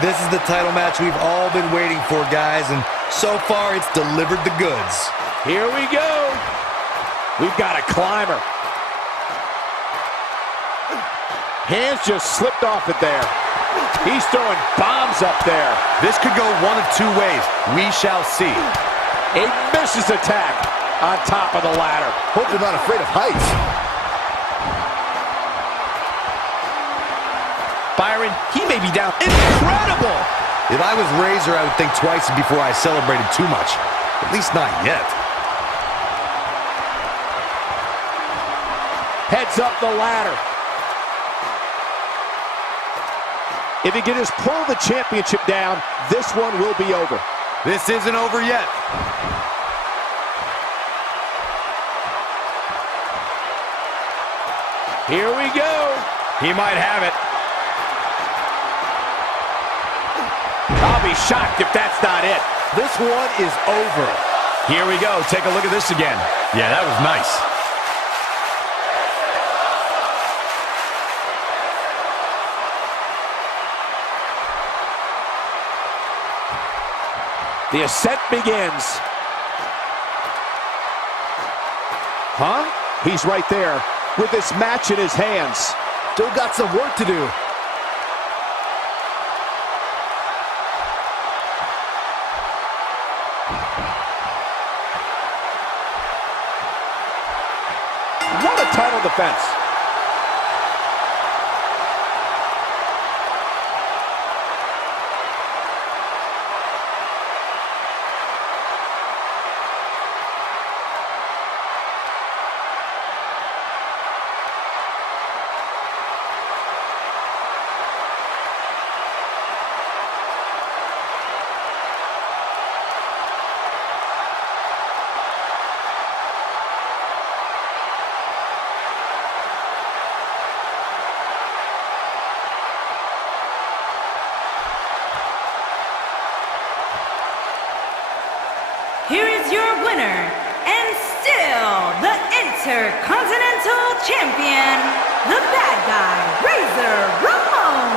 This is the title match we've all been waiting for, guys, and so far it's delivered the goods. Here we go. We've got a climber. Hands just slipped off it there. He's throwing bombs up there. This could go one of two ways. We shall see. A vicious attack on top of the ladder. Hope they're not afraid of heights. Byron, he may be down. Incredible! If I was Razor, I would think twice before I celebrated too much. At least not yet. Heads up the ladder. If he can just pull the championship down, this one will be over. This isn't over yet. Here we go. He might have it. I'll be shocked if that's not it. This one is over. Here we go. Take a look at this again. Yeah, that was nice. The ascent begins. Huh? He's right there with this match in his hands. Still got some work to do. What a title defense. your winner, and still the Intercontinental Champion, the bad guy, Razor Ramon.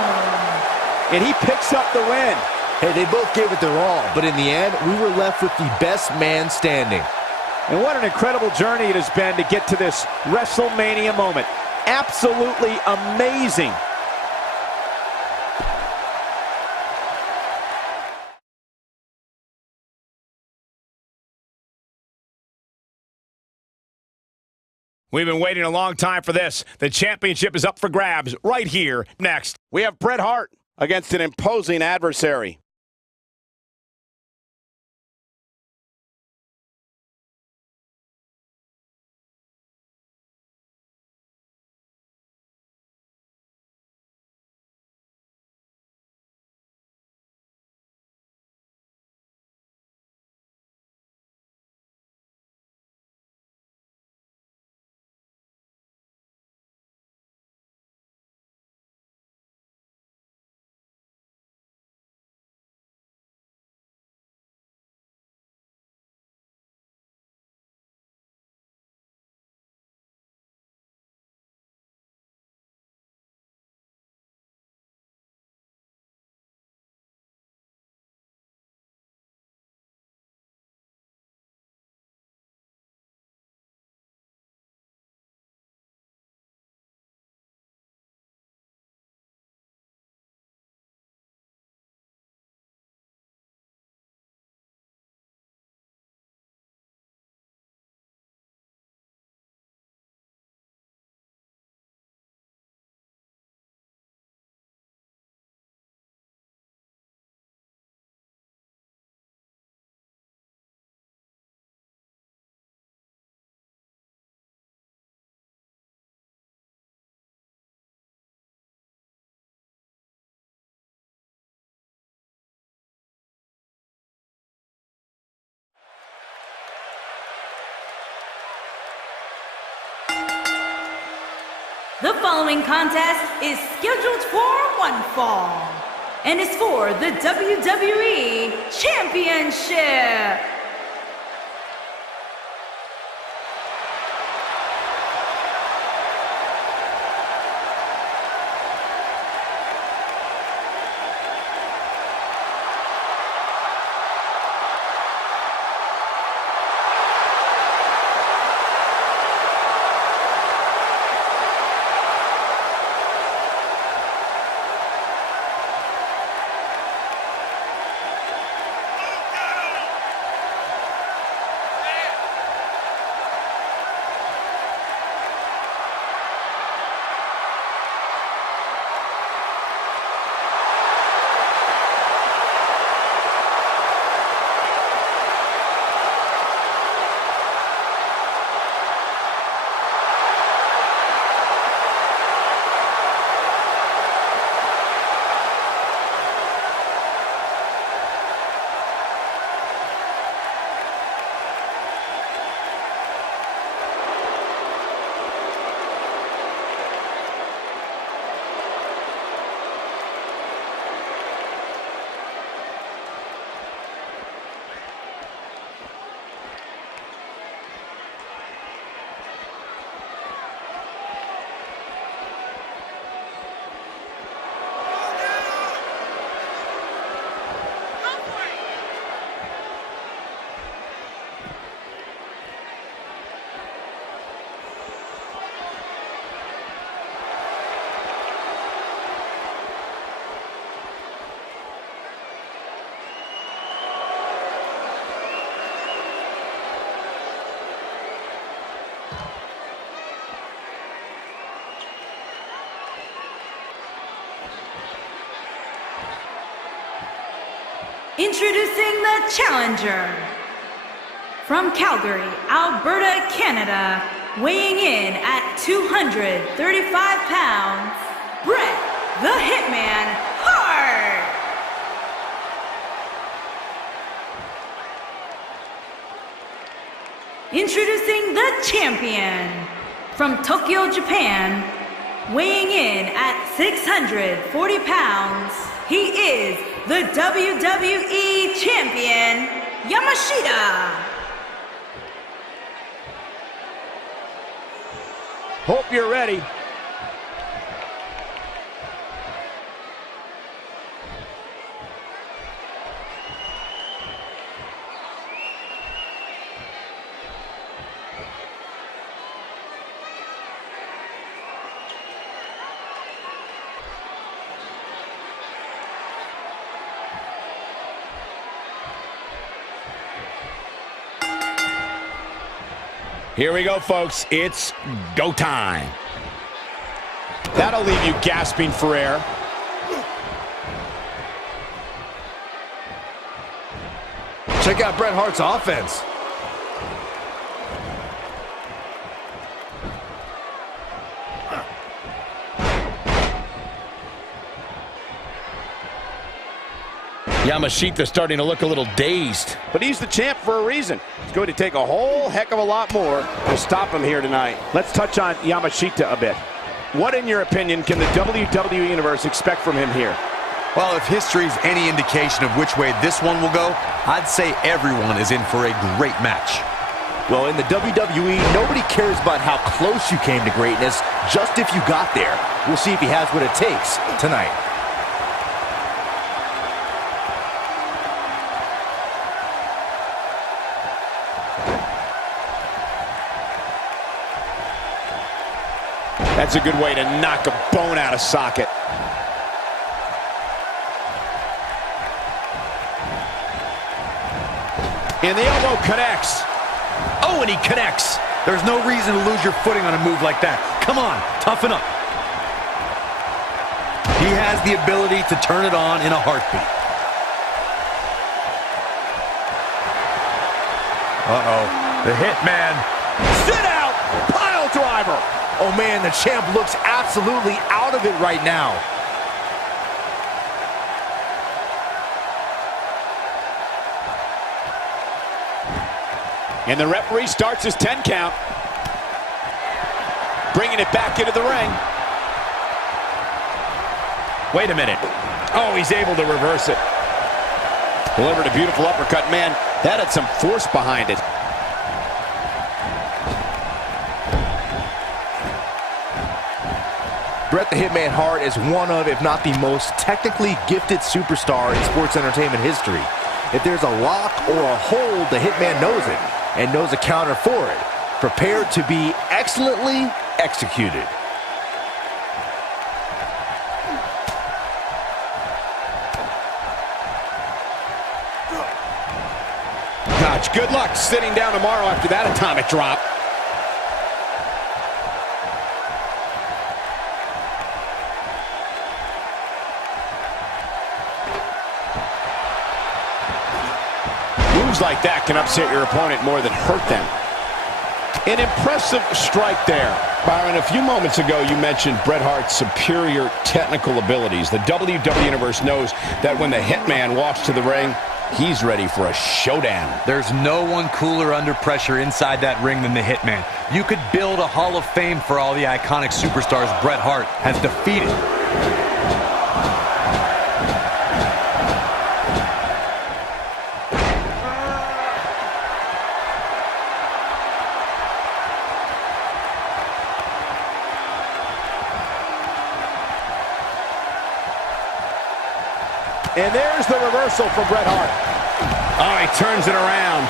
And he picks up the win. Hey, they both gave it their all, but in the end, we were left with the best man standing. And what an incredible journey it has been to get to this WrestleMania moment. Absolutely amazing. We've been waiting a long time for this. The championship is up for grabs right here. Next, We have Bret Hart against an imposing adversary. The following contest is scheduled for one fall and is for the WWE Championship. Introducing the challenger. From Calgary, Alberta, Canada, weighing in at 235 pounds, Bret the Hitman Hart. Introducing the champion. From Tokyo, Japan, weighing in at 640 pounds, he is the WWE Champion, Yamashita. Hope you're ready. Here we go, folks. It's go time. That'll leave you gasping for air. Check out Bret Hart's offense. Yamashita's starting to look a little dazed. But he's the champ for a reason. It's going to take a whole heck of a lot more to stop him here tonight. Let's touch on Yamashita a bit. What, in your opinion, can the WWE Universe expect from him here? Well, if history's any indication of which way this one will go, I'd say everyone is in for a great match. Well, in the WWE, nobody cares about how close you came to greatness, just if you got there. We'll see if he has what it takes tonight. That's a good way to knock a bone out of socket. And the elbow connects. Oh, and he connects. There's no reason to lose your footing on a move like that. Come on, toughen up. He has the ability to turn it on in a heartbeat. Uh-oh. The Hitman. Sit out! Pile driver! Oh man, the champ looks absolutely out of it right now. And the referee starts his 10 count. Bringing it back into the ring. Wait a minute. Oh, he's able to reverse it. Delivered a beautiful uppercut. Man, that had some force behind it. Bret the Hitman Hart is one of, if not the most technically gifted superstar in sports entertainment history. If there's a lock or a hold, the Hitman knows it and knows a counter for it, prepared to be excellently executed. Gosh, good luck sitting down tomorrow after that atomic drop. Moves like that can upset your opponent more than hurt them. An impressive strike there. Byron, a few moments ago you mentioned Bret Hart's superior technical abilities. The WWE Universe knows that when the Hitman walks to the ring, he's ready for a showdown. There's no one cooler under pressure inside that ring than the Hitman. You could build a Hall of Fame for all the iconic superstars Bret Hart has defeated. And there's the reversal from Bret Hart. Oh, he turns it around.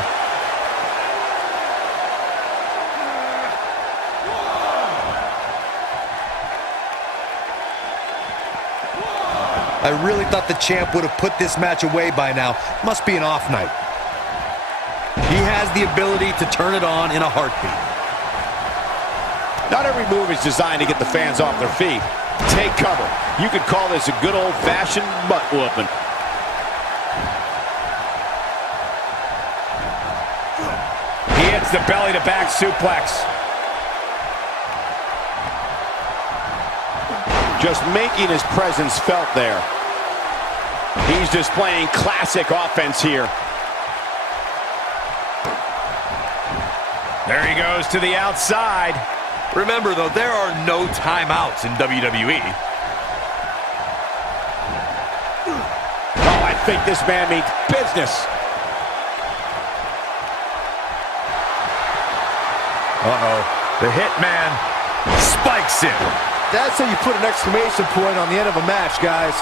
I really thought the champ would have put this match away by now. Must be an off night. He has the ability to turn it on in a heartbeat. Not every move is designed to get the fans off their feet. Take cover. You could call this a good old-fashioned butt whooping. He hits the belly-to-back suplex. Just making his presence felt there. He's displaying classic offense here. There he goes to the outside. Remember, though, there are no timeouts in WWE. Oh, I think this man means business. Uh-oh. The Hitman. Spikes him. That's how you put an exclamation point on the end of a match, guys.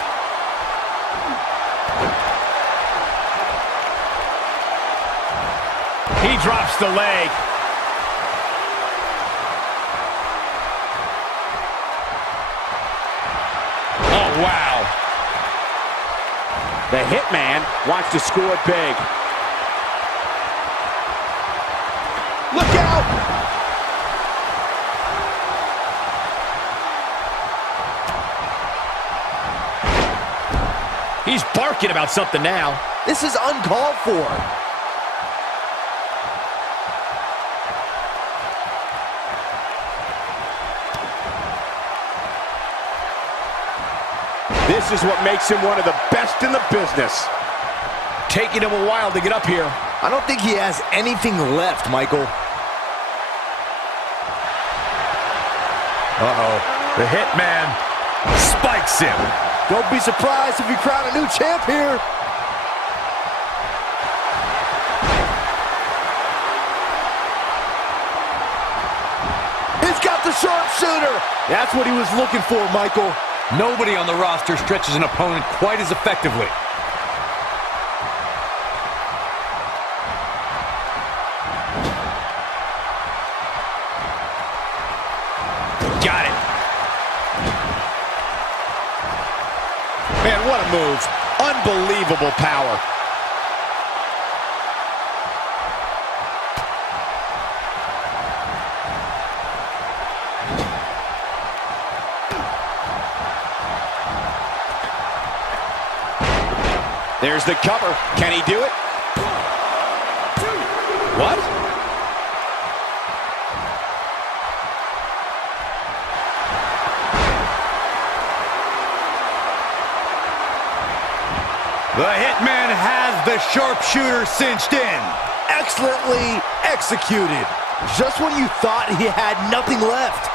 He drops the leg. Oh, wow. The Hitman wants to score big. Look out! He's barking about something now. This is uncalled for. This is what makes him one of the best in the business. Taking him a while to get up here. I don't think he has anything left, Michael. Uh-oh. The Hitman spikes him. Don't be surprised if we crown a new champ here. He's got the sharpshooter. That's what he was looking for, Michael. Nobody on the roster stretches an opponent quite as effectively. Got it. Man, what a move. Unbelievable power. There's the cover. Can he do it? What? The Hitman has the sharpshooter cinched in. Excellently executed. Just when you thought he had nothing left.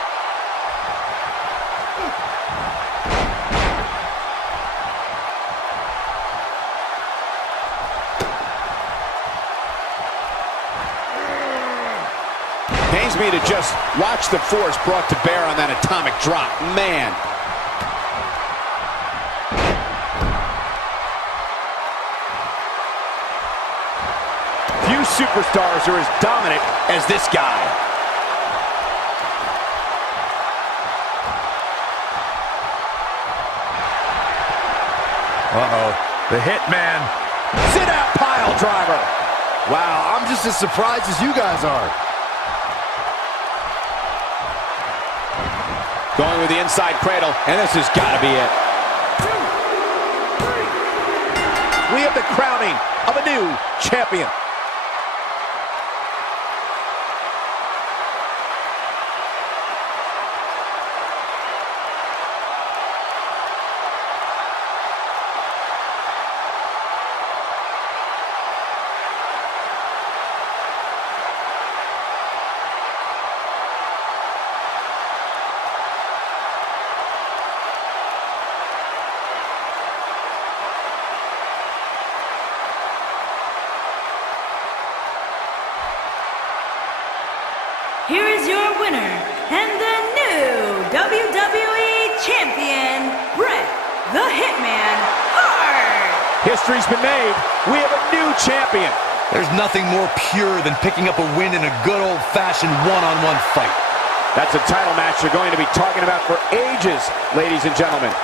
Pains me to just watch the force brought to bear on that atomic drop. Man. Few superstars are as dominant as this guy. Uh-oh. The Hitman. Sit out pile driver. Wow, I'm just as surprised as you guys are. Going with the inside cradle, and this has got to be it. 2, 3. We have the crowning of a new champion. Here is your winner, and the new WWE Champion, Bret the Hitman Hart. History's been made. We have a new champion. There's nothing more pure than picking up a win in a good old-fashioned one-on-one fight. That's a title match you're going to be talking about for ages, ladies and gentlemen.